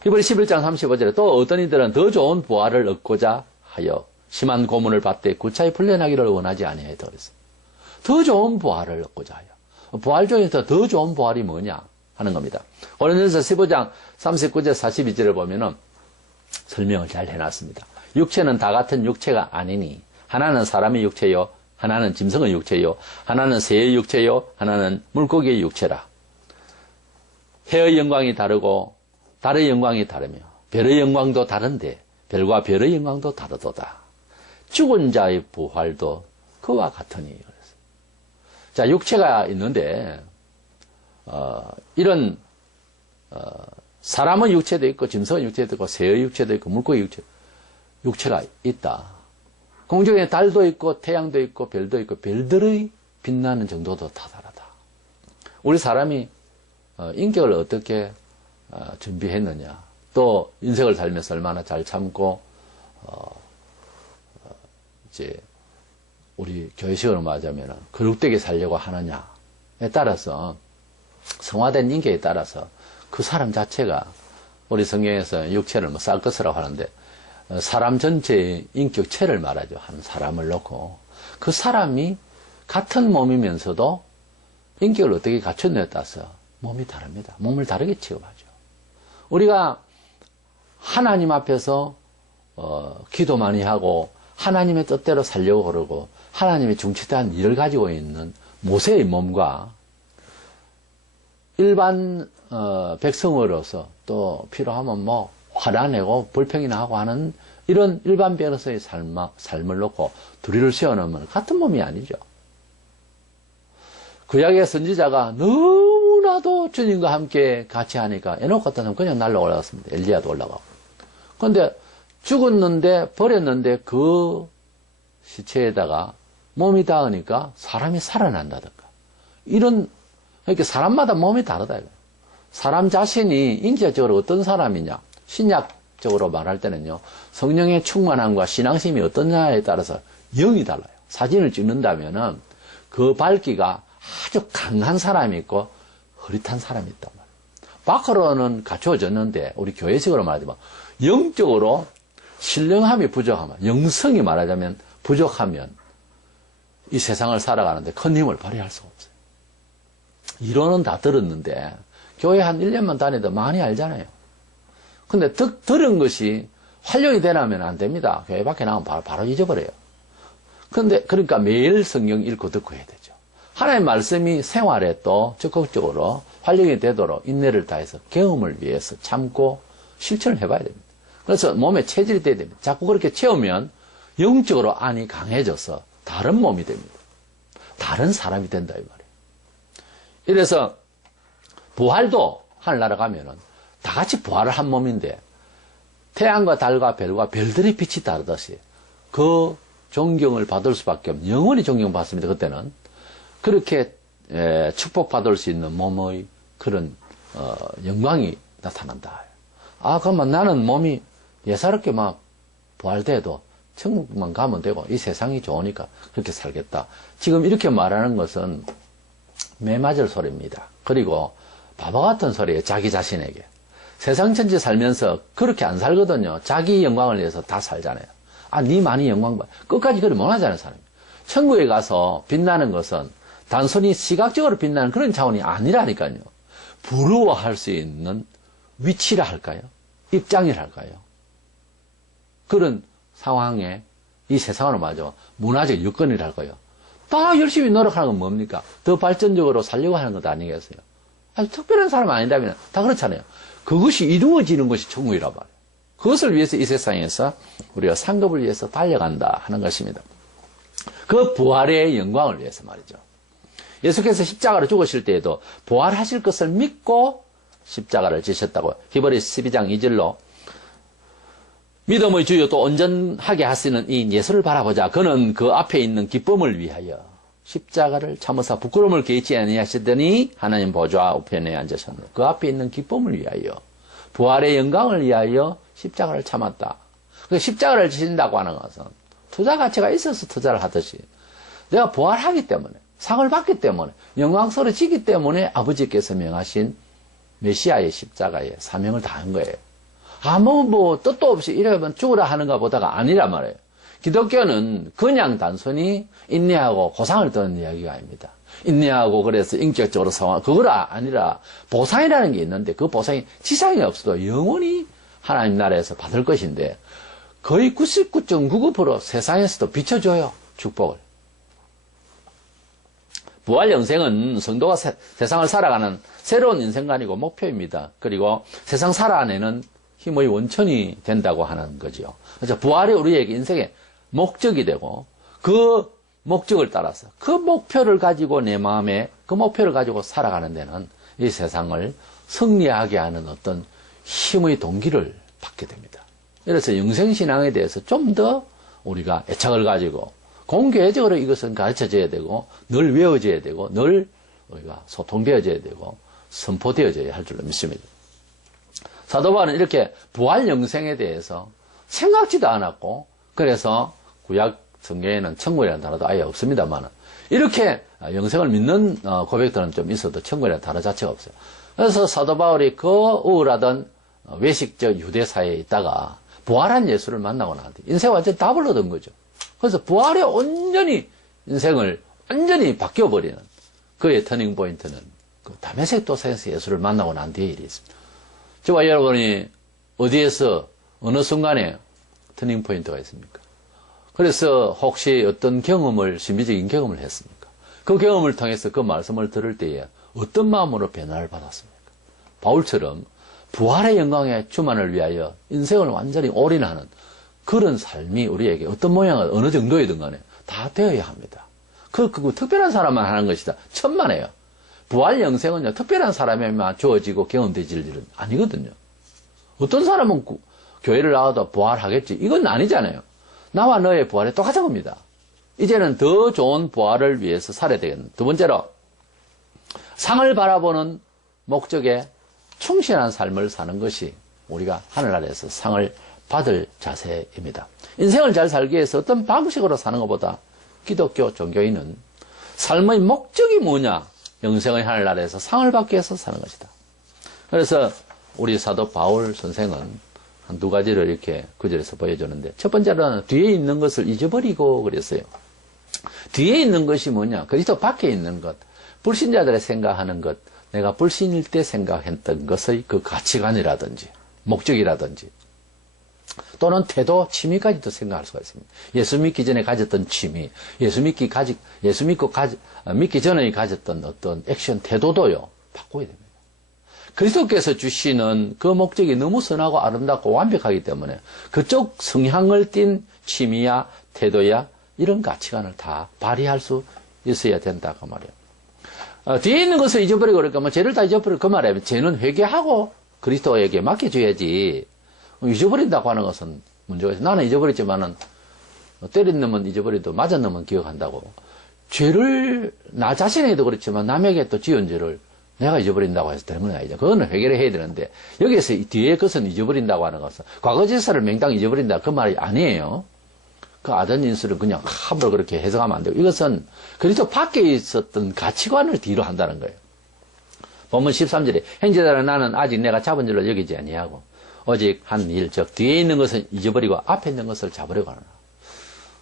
이번 11장 35절에 또 어떤 이들은 더 좋은 부활을 얻고자 하여 심한 고문을 받되 구차히 풀려나기를 원하지 아니하였다 그랬어요. 더 좋은 부활을 얻고자 하여. 부활 중에서 더 좋은 부활이 뭐냐 하는 겁니다. 고린도전서 15장 39절 42절을 보면은 설명을 잘 해놨습니다. 육체는 다 같은 육체가 아니니 하나는 사람의 육체요, 하나는 짐승의 육체요, 하나는 새의 육체요, 하나는 물고기의 육체라. 해의 영광이 다르고 달의 영광이 다르며 별의 영광도 다른데 별과 별의 영광도 다르도다. 죽은 자의 부활도 그와 같으니. 자, 육체가 있는데 이런 사람의 육체도 있고 짐승의 육체도 있고 새의 육체도 있고 물고기 육체가 있다. 공중에 달도 있고 태양도 있고 별도 있고 별들의 빛나는 정도도 다 다르다. 우리 사람이 인격을 어떻게 준비했느냐, 또 인생을 살면서 얼마나 잘 참고 이제 우리 교회식으로 말하자면 거룩되게 살려고 하느냐에 따라서, 성화된 인격에 따라서 그 사람 자체가, 우리 성경에서 육체를 뭐 쌀것이라고 하는데 사람 전체의 인격체를 말하죠. 한 사람을 놓고 그 사람이 같은 몸이면서도 인격을 어떻게 갖췄느냐에 따라서 몸이 다릅니다. 몸을 다르게 취급하죠. 우리가 하나님 앞에서 기도 많이 하고 하나님의 뜻대로 살려고 그러고 하나님의 중치대한 일을 가지고 있는 모세의 몸과 일반 백성으로서 또 필요하면 뭐 화나 내고 불평이나 하고 하는 이런 일반 변호사의 삶을 놓고 둘이를 세워놓으면 같은 몸이 아니죠. 구약의 선지자가 너무나도 주님과 함께 같이 하니까 에녹 같은 사람 그냥 날라 올라갔습니다. 엘리야도 올라가고. 그런데 죽었는데 버렸는데 그 시체에다가 몸이 닿으니까 사람이 살아난다든가. 이런, 그러니까 사람마다 몸이 다르다. 사람 자신이 인격적으로 어떤 사람이냐. 신약적으로 말할 때는요, 성령의 충만함과 신앙심이 어떠냐에 따라서 영이 달라요. 사진을 찍는다면은 그 밝기가 아주 강한 사람이 있고 흐릿한 사람이 있단 말이에요. 밖으로는 갖추어졌는데 우리 교회식으로 말하자면 영적으로 신령함이 부족하면, 영성이 말하자면 부족하면 이 세상을 살아가는데 큰 힘을 발휘할 수가 없어요. 이론은 다 들었는데 교회 한 1년만 다니도 많이 알잖아요. 근데 들은 것이 활용이 되려면 안 됩니다. 교회 밖에 나가면 바로 잊어버려요. 근데 그러니까 매일 성경 읽고 듣고 해야 되죠. 하나님의 말씀이 생활에 또 적극적으로 활용이 되도록 인내를 다해서 경험을 위해서 참고 실천을 해봐야 됩니다. 그래서 몸에 체질이 돼야 됩니다. 자꾸 그렇게 채우면 영적으로 안이 강해져서 다른 몸이 됩니다. 다른 사람이 된다 이 말이에요. 이래서 부활도 하늘나라 가면은 다 같이 부활을 한 몸인데 태양과 달과 별과 별들의 빛이 다르듯이 그 존경을 받을 수밖에 없는, 영원히 존경받습니다. 그때는 그렇게 축복받을 수 있는 몸의 그런 영광이 나타난다. 아, 그러면 나는 몸이 예사롭게 막 부활돼도 천국만 가면 되고 이 세상이 좋으니까 그렇게 살겠다. 지금 이렇게 말하는 것은 매맞을 소리입니다. 그리고 바보 같은 소리예요. 자기 자신에게. 세상 전체 살면서 그렇게 안 살거든요. 자기 영광을 위해서 다 살잖아요. 아, 니만이 영광 봐. 끝까지 그렇게 못 하잖아요, 사람이. 천국에 가서 빛나는 것은 단순히 시각적으로 빛나는 그런 차원이 아니라니까요. 부러워할 수 있는 위치라 할까요? 입장이라 할까요? 그런 상황에 이 세상으로 말하자면 문화적 여건이라 할까요? 다 열심히 노력하는 건 뭡니까? 더 발전적으로 살려고 하는 것도 아니겠어요? 아주 특별한 사람 아니다면 다 그렇잖아요. 그것이 이루어지는 것이 천국이라 말이에요. 그것을 위해서 이 세상에서 우리가 상급을 위해서 달려간다 하는 것입니다. 그 부활의 영광을 위해서 말이죠. 예수께서 십자가로 죽으실 때에도 부활하실 것을 믿고 십자가를 지셨다고 히브리서 12장 2절로 믿음의 주요 또 온전하게 하시는 이 예수를 바라보자. 그는 그 앞에 있는 기쁨을 위하여 십자가를 참으사 부끄러움을 개의치 아니하시더니 하나님 보좌 우편에 앉으셨네. 그 앞에 있는 기쁨을 위하여 부활의 영광을 위하여 십자가를 참았다. 그 십자가를 지신다고 하는 것은 투자 가치가 있어서 투자를 하듯이 내가 부활하기 때문에 상을 받기 때문에 영광스러워지기 때문에 아버지께서 명하신 메시아의 십자가에 사명을 다한 거예요. 아무 뭐 뜻도 없이 이러면 죽으라 하는가 보다가 아니란 말이에요. 기독교는 그냥 단순히 인내하고 고상을 떠는 이야기가 아닙니다. 인내하고 그래서 인격적으로 성화, 그거라 아니라 보상이라는 게 있는데 그 보상이 지상에 없어도 영원히 하나님 나라에서 받을 것인데 거의 99.99% 세상에서도 비춰줘요. 축복을. 부활 영생은 성도가 세상을 살아가는 새로운 인생관이고 목표입니다. 그리고 세상 살아내는 힘의 원천이 된다고 하는 거죠. 그래서 부활이 우리에게 인생의 목적이 되고 그 목적을 따라서 그 목표를 가지고 내 마음에 그 목표를 가지고 살아가는 데는 이 세상을 승리하게 하는 어떤 힘의 동기를 받게 됩니다. 그래서 영생신앙에 대해서 좀 더 우리가 애착을 가지고 공개적으로 이것은 가르쳐져야 되고 늘 외워져야 되고 늘 우리가 소통되어져야 되고 선포되어져야 할 줄로 믿습니다. 사도 바울은 이렇게 부활 영생에 대해서 생각지도 않았고 그래서 구약 성경에는 천국이라는 단어도 아예 없습니다만 이렇게 영생을 믿는 고백들은 좀 있어도 천국이라는 단어 자체가 없어요. 그래서 사도 바울이 그 우울하던 외식적 유대 사회에 있다가 부활한 예수를 만나고 나한테 인생 완전 답을 얻은 거죠. 그래서 부활에 온전히 인생을 완전히 바뀌어버리는 그의 터닝 포인트는 그 다메섹 도상에서 예수를 만나고 난 뒤에 일이 있습니다. 저와 여러분이 어디에서 어느 순간에 터닝 포인트가 있습니까? 그래서 혹시 어떤 경험을, 신비적인 경험을 했습니까? 그 경험을 통해서 그 말씀을 들을 때에 어떤 마음으로 변화를 받았습니까? 바울처럼 부활의 영광의 주만을 위하여 인생을 완전히 올인하는 그런 삶이 우리에게 어떤 모양을 어느 정도이든 간에 다 되어야 합니다. 그 특별한 사람만 하는 것이다. 천만에요. 부활 영생은요, 특별한 사람에만 주어지고 경험되질 일은 아니거든요. 어떤 사람은 교회를 나와도 부활하겠지. 이건 아니잖아요. 나와 너의 부활에 똑같은 겁니다. 이제는 더 좋은 부활을 위해서 살아야 되겠는. 두 번째로, 상을 바라보는 목적에 충실한 삶을 사는 것이 우리가 하늘나라에서 상을 받을 자세입니다. 인생을 잘 살기 위해서 어떤 방식으로 사는 것보다 기독교 종교인은 삶의 목적이 뭐냐? 영생의 하늘나라에서 상을 받기 위해서 사는 것이다. 그래서 우리 사도 바울 선생은 한 두 가지를 이렇게 구절에서 보여주는데, 첫 번째로는 뒤에 있는 것을 잊어버리고 그랬어요. 뒤에 있는 것이 뭐냐? 그리스도 밖에 있는 것, 불신자들의 생각하는 것, 내가 불신일 때 생각했던 것의 그 가치관이라든지 목적이라든지 또는 태도, 취미까지도 생각할 수가 있습니다. 예수 믿기 전에 가졌던 취미, 믿기 전에 가졌던 어떤 액션, 태도도요, 바꿔야 됩니다. 그리스도께서 주시는 그 목적이 너무 선하고 아름답고 완벽하기 때문에 그쪽 성향을 띤 취미야, 태도야, 이런 가치관을 다 발휘할 수 있어야 된다, 그 말이에요. 뒤에 있는 것을 잊어버리고 그러니까 뭐 죄를 다 잊어버리고 그 말이에요. 죄는 회개하고 그리스도에게 맡겨줘야지. 잊어버린다고 하는 것은 문제가 있어요. 나는 잊어버렸지만은 때린 놈은 잊어버리도 맞은 놈은 기억한다고. 죄를 나 자신에도 그렇지만 남에게 또 지은 죄를 내가 잊어버린다고 해서 되는 건 아니죠. 그거는 회개를 해야 되는데 여기에서 뒤에 것은 잊어버린다고 하는 것은 과거 질서를 맹땅 잊어버린다 그 말이 아니에요. 그 아전 인수를 그냥 함부로 그렇게 해석하면 안 되고 이것은 그리스도 밖에 있었던 가치관을 뒤로 한다는 거예요. 본문 13절에 형제들아 나는 아직 내가 잡은 줄로 여기지 아니하고 오직 한 일, 즉 뒤에 있는 것을 잊어버리고 앞에 있는 것을 잡으려고 하노라.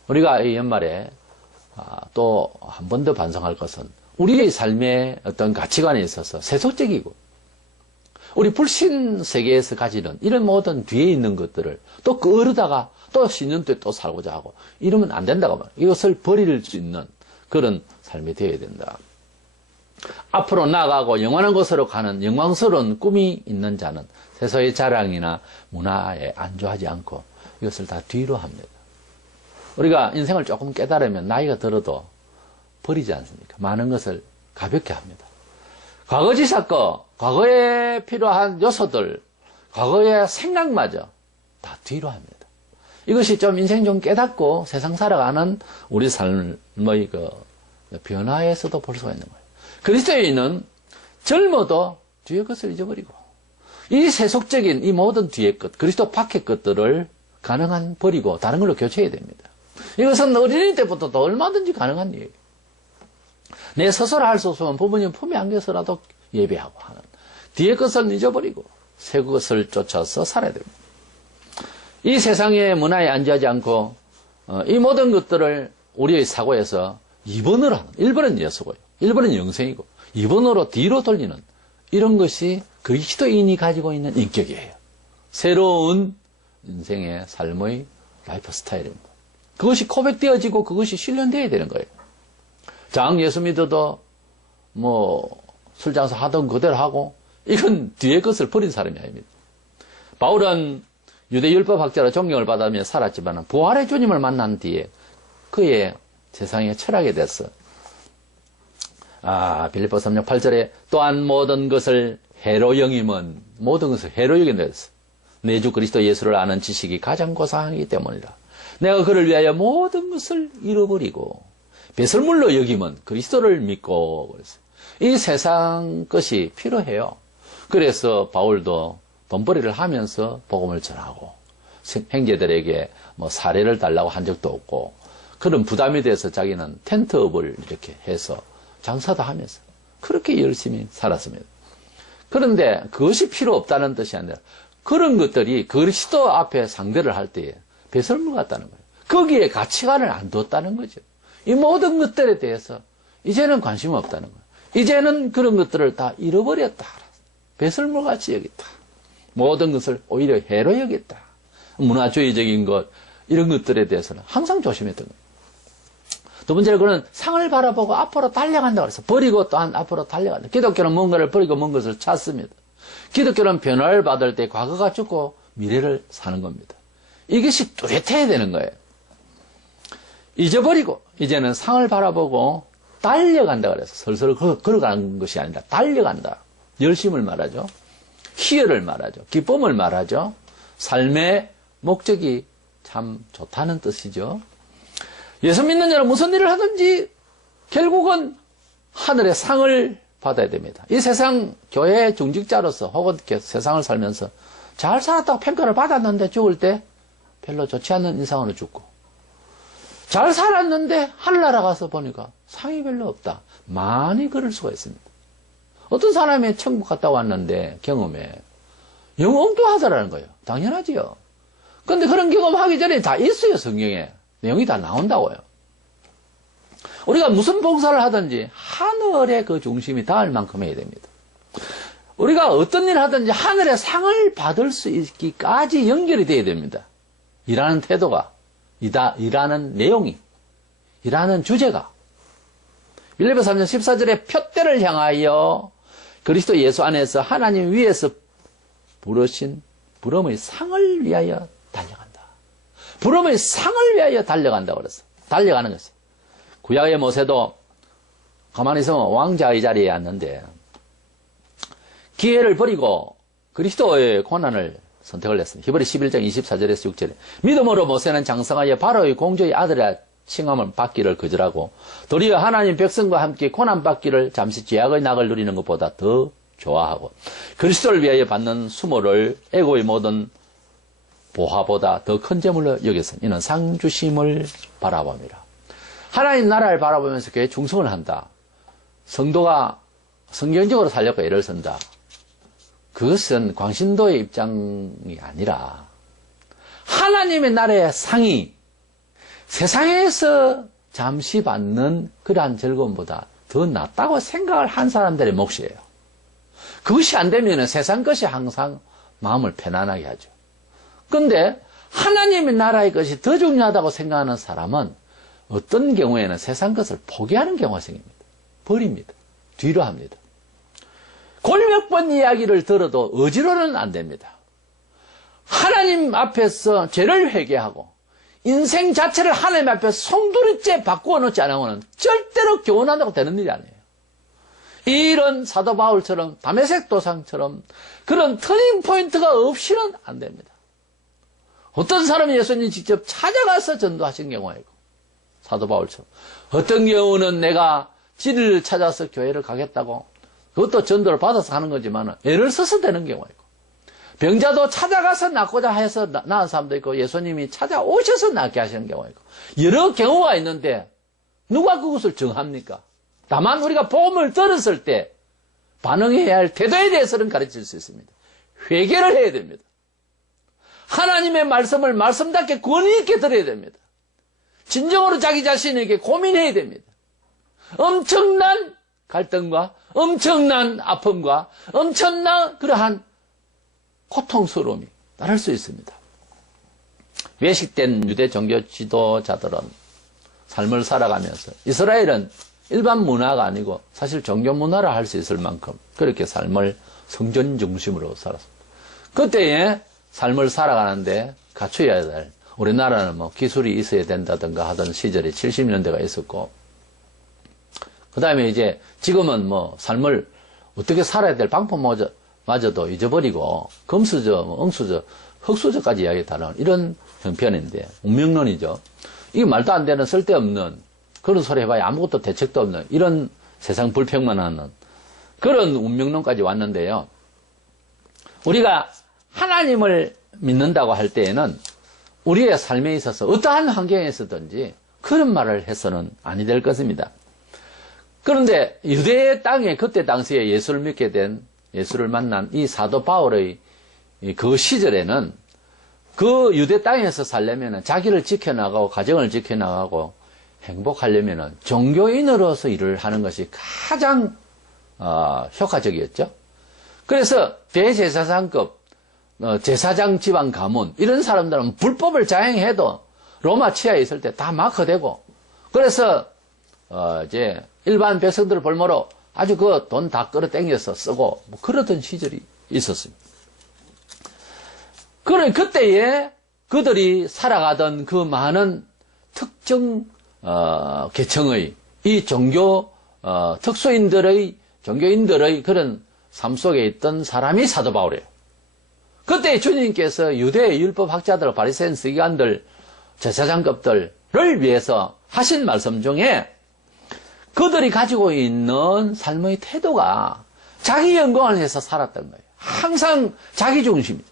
우리가 이 연말에 또 한 번 더 반성할 것은 우리의 삶의 어떤 가치관에 있어서 세속적이고 우리 불신 세계에서 가지는 이런 모든 뒤에 있는 것들을 또 거르다가 또 신년 때 또 살고자 하고 이러면 안 된다고 말이에요. 이것을 버릴 수 있는 그런 삶이 되어야 된다. 앞으로 나아가고 영원한 곳으로 가는 영광스러운 꿈이 있는 자는 세상의 자랑이나 문화에 안주하지 않고 이것을 다 뒤로 합니다. 우리가 인생을 조금 깨달으면 나이가 들어도 버리지 않습니까? 많은 것을 가볍게 합니다. 과거지사 거, 과거에 필요한 요소들, 과거의 생각마저 다 뒤로 합니다. 이것이 좀 인생 좀 깨닫고 세상 살아가는 우리 삶의 그 변화에서도 볼 수가 있는 거예요. 그리스도인은 젊어도 뒤의 것을 잊어버리고 이 세속적인 이 모든 뒤의 것, 그리스도 밖의 것들을 가능한 버리고 다른 걸로 교체해야 됩니다. 이것은 어린이 때부터도 얼마든지 가능한 일이에요. 내 스스로 할 수 없으면 부모님 품에 안겨서라도 예배하고 하는 뒤의 것을 잊어버리고 새 것을 쫓아서 살아야 됩니다. 이 세상의 문화에 안주하지 않고 이 모든 것들을 우리의 사고에서 2번으로 하는 1번은 예수고요. 1번은 영생이고 2번으로 뒤로 돌리는 이런 것이 그리스도인이 가지고 있는 인격이에요. 새로운 인생의 삶의 라이프 스타일입니다. 그것이 고백되어지고 그것이 실현되어야 되는 거예요. 장 예수 믿어도 술장사 하던 그대로 하고 이건 뒤의 것을 버린 사람이 아닙니다. 바울은 유대 율법학자로 존경을 받으며 살았지만 부활의 주님을 만난 뒤에 그의 세상의 철학에 대해서 빌립보 3장 8절에 또한 모든 것을 해로 여김은 모든 것을 해로 여긴다 했어. 내 주 그리스도 예수를 아는 지식이 가장 고상하기 때문이라. 내가 그를 위하여 모든 것을 잃어버리고 배설물로 여기면 그리스도를 믿고 그랬어요. 이 세상 것이 필요해요. 그래서 바울도 돈벌이를 하면서 복음을 전하고 형제들에게 뭐 사례를 달라고 한 적도 없고 그런 부담이 돼서 자기는 텐트업을 이렇게 해서 장사도 하면서 그렇게 열심히 살았습니다. 그런데 그것이 필요 없다는 뜻이 아니라 그런 것들이 그리스도 앞에 상대를 할 때에 배설물 같다는 거예요. 거기에 가치관을 안 뒀다는 거죠. 이 모든 것들에 대해서 이제는 관심 없다는 거예요. 이제는 그런 것들을 다 잃어버렸다. 배설물같이 여겼다. 모든 것을 오히려 해로 여겼다. 문화주의적인 것 이런 것들에 대해서는 항상 조심했던 거예요. 두 번째로 그는 상을 바라보고 앞으로 달려간다고 해서 버리고 또한 앞으로 달려간다. 기독교는 뭔가를 버리고 먼 것을 찾습니다. 기독교는 변화를 받을 때 과거가 죽고 미래를 사는 겁니다. 이것이 뚜렷해야 되는 거예요. 잊어버리고 이제는 상을 바라보고 달려간다 그래서 설설 걸어가는 것이 아니라 달려간다. 열심을 말하죠. 희열을 말하죠. 기쁨을 말하죠. 삶의 목적이 참 좋다는 뜻이죠. 예수 믿는 자는 무슨 일을 하든지 결국은 하늘의 상을 받아야 됩니다. 이 세상 교회 중직자로서 혹은 세상을 살면서 잘 살았다고 평가를 받았는데 죽을 때 별로 좋지 않는 인상으로 죽고 잘 살았는데 하늘나라 가서 보니까 상이 별로 없다. 많이 그럴 수가 있습니다. 어떤 사람이 천국 갔다 왔는데 경험에 영 엉뚱하더라는 거예요. 당연하지요. 그런데 그런 경험하기 전에 다 있어요. 성경에. 내용이 다 나온다고요. 우리가 무슨 봉사를 하든지 하늘의 그 중심이 닿을 만큼 해야 됩니다. 우리가 어떤 일을 하든지 하늘의 상을 받을 수 있기까지 연결이 돼야 됩니다. 일하는 태도가, 일하는 내용이, 일하는 주제가. 빌립보서 3장 14절에 표대를 향하여 그리스도 예수 안에서 하나님 위에서 부르신 부름의 상을 위하여 달려간다. 부름의 상을 위하여 달려간다고 그랬어. 달려가는 것이. 구약의 모세도 가만히 있으면 왕자의 자리에 앉는데 기회를 버리고 그리스도의 고난을 선택을 했습니다. 히브리 11장 24절에서 6절에 믿음으로 모세는 장성하여 바로의 공주의 아들이라 칭함을 받기를 거절하고 도리어 하나님 백성과 함께 고난받기를 잠시 죄악의 낙을 누리는 것보다 더 좋아하고 그리스도를 위하여 받는 수모를 애고의 모든 보화보다 더 큰 재물로 여겨서 이는 상 주심을 바라봅니다. 하나님 나라를 바라보면서 교회 충성을 한다. 성도가 성경적으로 살려고 애를 쓴다. 그것은 광신도의 입장이 아니라 하나님의 나라의 상이 세상에서 잠시 받는 그러한 즐거움보다 더 낫다고 생각을 한 사람들의 몫이에요. 그것이 안 되면 세상 것이 항상 마음을 편안하게 하죠. 그런데 하나님의 나라의 것이 더 중요하다고 생각하는 사람은 어떤 경우에는 세상 것을 포기하는 경우가 생깁니다. 버립니다. 뒤로 합니다. 골몇번 이야기를 들어도 어지로는 안 됩니다. 하나님 앞에서 죄를 회개하고 인생 자체를 하나님 앞에 송두리째 바꾸어 놓지 않으면 절대로 교훈한다고 되는 일이 아니에요. 이런 사도 바울처럼 다메섹 도상처럼 그런 터닝 포인트가 없이는 안 됩니다. 어떤 사람이 예수님 직접 찾아가서 전도하신 경우가 있고 사도 바울처럼 어떤 경우는 내가 진리를 찾아서 교회를 가겠다고 그것도 전도를 받아서 하는 거지만 애를 써서 되는 경우가 있고 병자도 찾아가서 낫고자 해서 나은 사람도 있고 예수님이 찾아오셔서 낫게 하시는 경우가 있고 여러 경우가 있는데 누가 그것을 정합니까? 다만 우리가 복음을 들었을 때 반응해야 할 태도에 대해서는 가르칠 수 있습니다. 회개를 해야 됩니다. 하나님의 말씀을 말씀답게 권위 있게 들어야 됩니다. 진정으로 자기 자신에게 고민해야 됩니다. 엄청난 갈등과 엄청난 아픔과 엄청난 그러한 고통스러움이 따를 수 있습니다. 외식된 유대 종교 지도자들은 삶을 살아가면서 이스라엘은 일반 문화가 아니고 사실 종교 문화라 할 수 있을 만큼 그렇게 삶을 성전 중심으로 살았습니다. 그때의 삶을 살아가는데 갖춰야 될 우리나라는 뭐 기술이 있어야 된다든가 하던 시절에 70년대가 있었고 그 다음에 이제 지금은 뭐 삶을 어떻게 살아야 될 방법 마저도 잊어버리고 금수저, 응수저, 흙수저까지 이야기했다는 이런 형편인데 운명론이죠. 이게 말도 안 되는 쓸데없는 그런 소리 해봐야 아무것도 대책도 없는 이런 세상 불평만 하는 그런 운명론까지 왔는데요. 우리가 하나님을 믿는다고 할 때에는 우리의 삶에 있어서 어떠한 환경에서든지 그런 말을 해서는 아니 될 것입니다. 그런데 유대 땅에 그때 당시에 예수를 믿게 된 예수를 만난 이 사도 바울의 그 시절에는 그 유대 땅에서 살려면 자기를 지켜나가고 가정을 지켜나가고 행복하려면 종교인으로서 일을 하는 것이 가장 효과적이었죠. 그래서 대제사장급 제사장 집안 가문 이런 사람들은 불법을 자행해도 로마 치하에 있을 때 다 마크되고 그래서 이제 일반 백성들을 볼모로 아주 그 돈 다 끌어당겨서 쓰고 뭐 그러던 시절이 있었습니다. 그래 그때에 그들이 살아가던 그 많은 특정 계층의 이 종교 종교인들의 그런 삶 속에 있던 사람이 사도 바울이에요. 그때 주님께서 유대 율법학자들, 바리새인 서기관들, 제사장급들을 위해서 하신 말씀 중에 그들이 가지고 있는 삶의 태도가 자기 영광을 위해서 살았던 거예요. 항상 자기 중심이죠.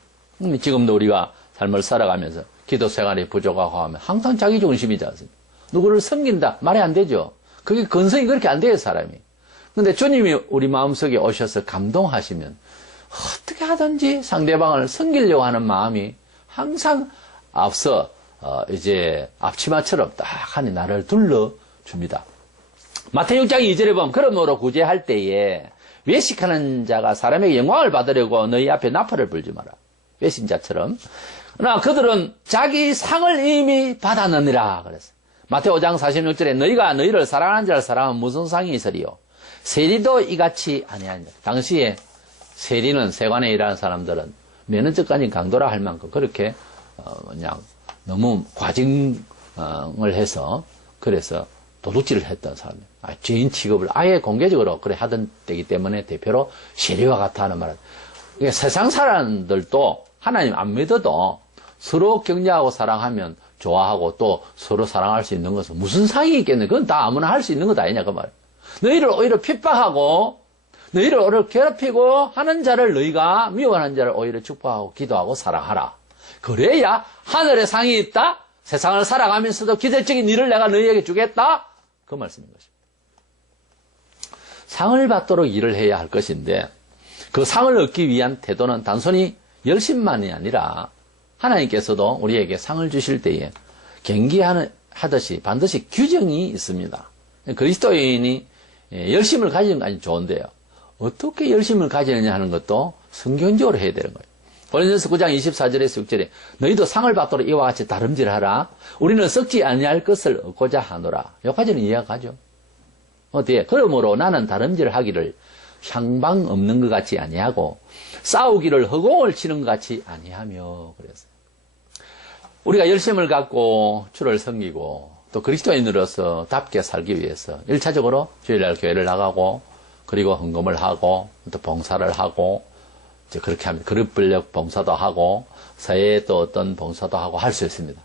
지금도 우리가 삶을 살아가면서 기도 생활이 부족하고 하면 항상 자기 중심이지 않습니까? 누구를 섬긴다 말이 안 되죠. 그게 근성이 그렇게 안 돼요, 사람이. 근데 주님이 우리 마음속에 오셔서 감동하시면 어떻게 하든지 상대방을 섬기려고 하는 마음이 항상 앞서 이제 앞치마처럼 딱 하니 나를 둘러줍니다. 마태복음 6장 2절에 보면 그러므로 구제할 때에 외식하는 자가 사람에게 영광을 받으려고 너희 앞에 나팔을 불지 마라. 외신자처럼. 그러나 그들은 자기 상을 이미 받았느니라 그랬어요. 마태복음 5장 46절에 너희가 너희를 사랑하는 자를 사랑하면 무슨 상이 있으리요. 세리도 이같이 아니하니라. 당시에 세리는 세관에 일하는 사람들은 면허증까지 강도라 할 만큼 그렇게 그냥 너무 과징을 해서 그래서 도둑질을 했던 사람이에요. 죄인 취급을 아예 공개적으로 그래 하던 때이기 때문에 대표로 세리와 같아 하는 말은 세상 사람들도 하나님 안 믿어도 서로 격려하고 사랑하면 좋아하고 또 서로 사랑할 수 있는 것은 무슨 상이 있겠네. 그건 다 아무나 할 수 있는 것 아니냐 그 말. 너희를 오히려 핍박하고 너희를 오히려 괴롭히고 하는 자를 너희가 미워하는 자를 오히려 축복하고 기도하고 사랑하라. 그래야 하늘에 상이 있다. 세상을 살아가면서도 기대적인 일을 내가 너희에게 주겠다. 그 말씀인 것입니다. 상을 받도록 일을 해야 할 것인데 그 상을 얻기 위한 태도는 단순히 열심만이 아니라 하나님께서도 우리에게 상을 주실 때에 경기하듯이 반드시 규정이 있습니다. 그리스도인이 열심을 가지는 건 아주 좋은데요. 어떻게 열심을 가지느냐 하는 것도 성경적으로 해야 되는 거예요. 고린도전서 9장 24절에서 6절에 너희도 상을 받도록 이와 같이 다름질하라. 우리는 썩지 아니할 것을 얻고자 하노라. 여기까지는 이해가 가죠. 어때요? 그러므로 나는 다름질하기를 향방 없는 것 같이 아니하고 싸우기를 허공을 치는 것 같이 아니하며 그랬어요. 우리가 열심을 갖고 주를 섬기고 또 그리스도인으로서 답게 살기 위해서 1차적으로 주일날 교회를 나가고 그리고 헌금을 하고 또 봉사를 하고 이제 그렇게 하면 그릇불력 봉사도 하고 사회에 또 어떤 봉사도 하고 할 수 있습니다.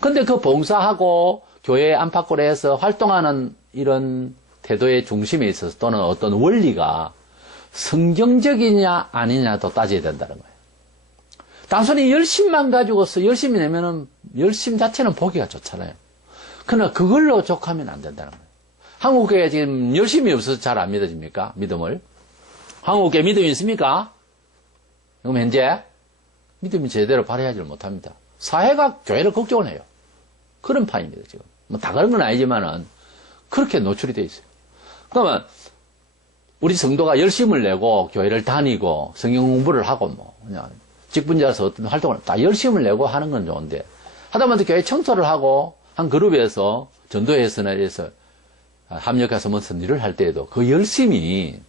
근데 그 봉사하고 교회 안팎으로해서 활동하는 이런 태도의 중심에 있어서 또는 어떤 원리가 성경적이냐 아니냐도 따져야 된다는 거예요. 단순히 열심만 가지고서 열심히 내면은 열심 자체는 보기가 좋잖아요. 그러나 그걸로 족하면 안 된다는 거예요. 한국교회 지금 열심이 없어서 잘 안 믿어집니까? 믿음을. 한국교회 믿음이 있습니까? 그럼 현재 믿음이 제대로 발휘하지를 못합니다. 사회가 교회를 걱정을 해요. 그런 판입니다, 지금. 뭐 다 그런 건 아니지만은 그렇게 노출이 돼 있어요. 그러면 우리 성도가 열심을 내고 교회를 다니고 성경 공부를 하고 뭐 그냥 직분자로서 어떤 활동을 다 열심을 내고 하는 건 좋은데 하다못해 교회 청소를 하고 한 그룹에서 전도회에서나 이래서 합력해서 무슨 일을 할 때에도 그 열심이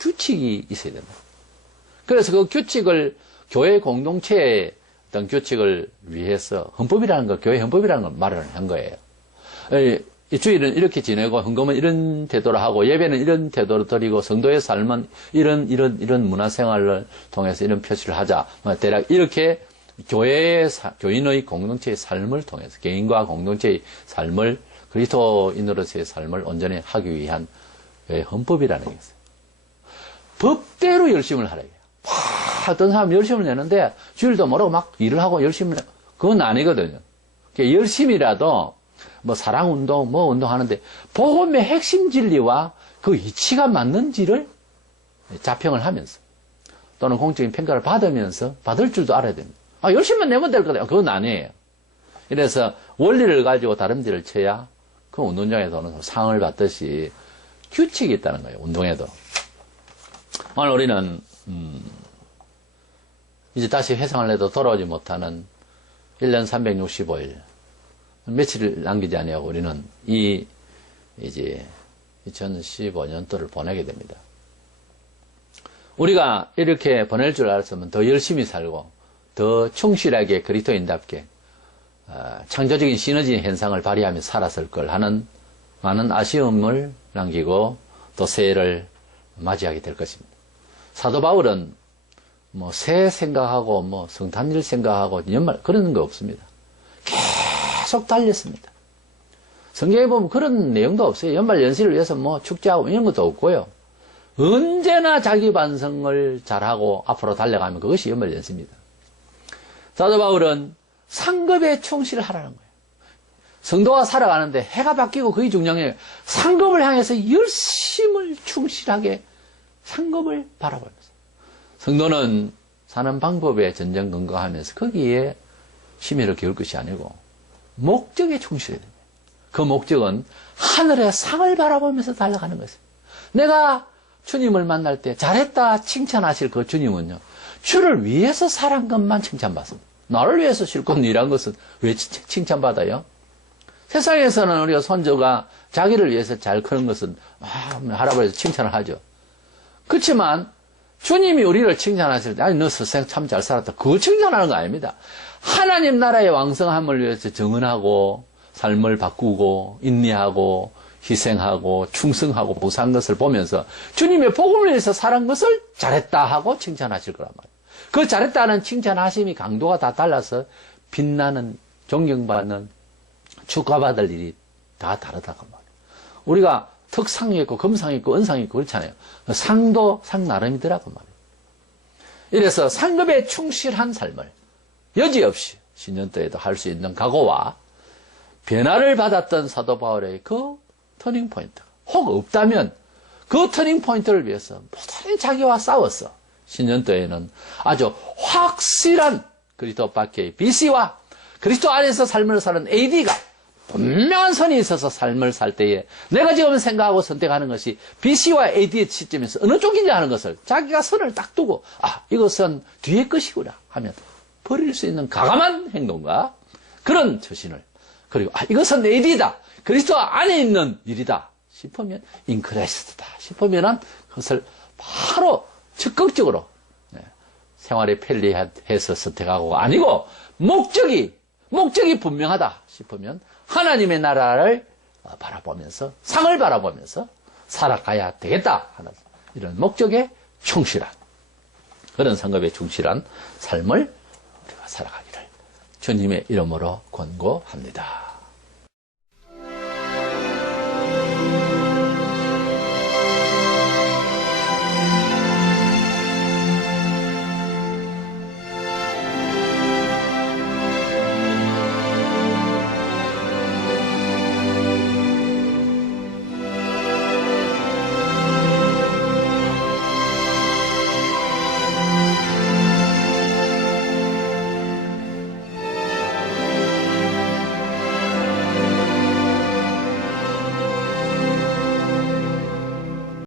규칙이 있어야 된다. 그래서 그 규칙을 교회 공동체의 어떤 규칙을 위해서 헌법이라는 거, 교회 헌법이라는 걸 말을 한 거예요. 이 주일은 이렇게 지내고 헌금은 이런 태도로 하고 예배는 이런 태도로 드리고 성도의 삶은 이런 문화생활을 통해서 이런 표시를 하자. 대략 이렇게 교인의 공동체의 삶을 통해서 개인과 공동체의 삶을 그리스도인으로서의 삶을 온전히 하기 위한 헌법이라는 게 있어요. 법대로 열심을 하라. 어떤 사람 열심을 내는데 주일도 모르고 막 일을 하고 열심을 그건 아니거든요. 열심이라도 뭐 사랑운동, 뭐 운동하는데 복음의 핵심 진리와 그 이치가 맞는지를 자평을 하면서 또는 공적인 평가를 받으면서 받을 줄도 알아야 됩니다. 열심만 내면 될 거다. 그건 아니에요. 이래서 원리를 가지고 다름질을 쳐야 그 운동장에서는 상을 받듯이 규칙이 있다는 거예요. 운동에도. 오늘 우리는 이제 다시 회상을 해도 돌아오지 못하는 1년 365일 며칠을 남기지 아니하고 우리는 이제 2015년도를 보내게 됩니다. 우리가 이렇게 보낼 줄 알았으면 더 열심히 살고 더 충실하게 그리스도인답게 창조적인 시너지 현상을 발휘하며 살았을 걸 하는 많은 아쉬움을 남기고 또 새해를 맞이하게 될 것입니다. 사도 바울은 뭐 새해 생각하고 뭐 성탄일 생각하고 연말 그런 거 없습니다. 계속 달렸습니다. 성경에 보면 그런 내용도 없어요. 연말 연시를 위해서 뭐 축제하고 이런 것도 없고요. 언제나 자기 반성을 잘하고 앞으로 달려가면 그것이 연말 연시입니다. 사도 바울은 상급에 충실하라는 거예요. 성도가 살아가는데 해가 바뀌고 그게 중요해요. 상급을 향해서 열심을 충실하게 상급을 바라보면서 성도는 사는 방법에 전전긍긍하면서 거기에 심혈을 기울 것이 아니고 목적에 충실해야 됩니다. 그 목적은 하늘의 상을 바라보면서 달려가는 것입니다. 내가 주님을 만날 때 잘했다 칭찬하실 그 주님은요. 주를 위해서 살한 것만 칭찬받습니다. 나를 위해서 실컷 일한 것은 왜 칭찬받아요? 세상에서는 우리가 손주가 자기를 위해서 잘 크는 것은 할아버지에서 칭찬을 하죠. 그렇지만 주님이 우리를 칭찬하실 때 아니 너 스승 참 잘 살았다. 그거 칭찬하는 거 아닙니다. 하나님 나라의 왕성함을 위해서 정언하고 삶을 바꾸고 인내하고 희생하고 충성하고 보상한 것을 보면서 주님의 복음을 위해서 살은 것을 잘했다 하고 칭찬하실 거란 말이에요. 그 잘했다는 칭찬하심이 강도가 다 달라서 빛나는 존경받는 축하받을 일이 다 다르다고 말이에요. 우리가 특상이 있고 금상이 있고 은상이 있고 그렇잖아요. 상도 상 나름이더라고 말이에요. 이래서 상급에 충실한 삶을 여지없이 신년도에도 할 수 있는 각오와 변화를 받았던 사도 바울의 그 터닝포인트 혹 없다면 그 터닝포인트를 위해서 모든 자기와 싸웠어. 신년도에는 아주 확실한 그리스도 밖의 BC와 그리스도 안에서 삶을 사는 AD가 분명한 선이 있어서 삶을 살 때에 내가 지금 생각하고 선택하는 것이 BC와 AD의 시점에서 어느 쪽이냐 하는 것을 자기가 선을 딱 두고 이것은 뒤의 것이구나 하면 버릴 수 있는 과감한 행동과 그런 처신을 그리고 이것은 AD다 그리스도 안에 있는 일이다 싶으면 인크레스트다 싶으면은 그것을 바로 적극적으로 생활에 편리해서 선택하고 아니고 목적이 분명하다 싶으면 하나님의 나라를 바라보면서 상을 바라보면서 살아가야 되겠다 하는 이런 목적에 충실한 그런 상급에 충실한 삶을 우리가 살아가기를 주님의 이름으로 권고합니다.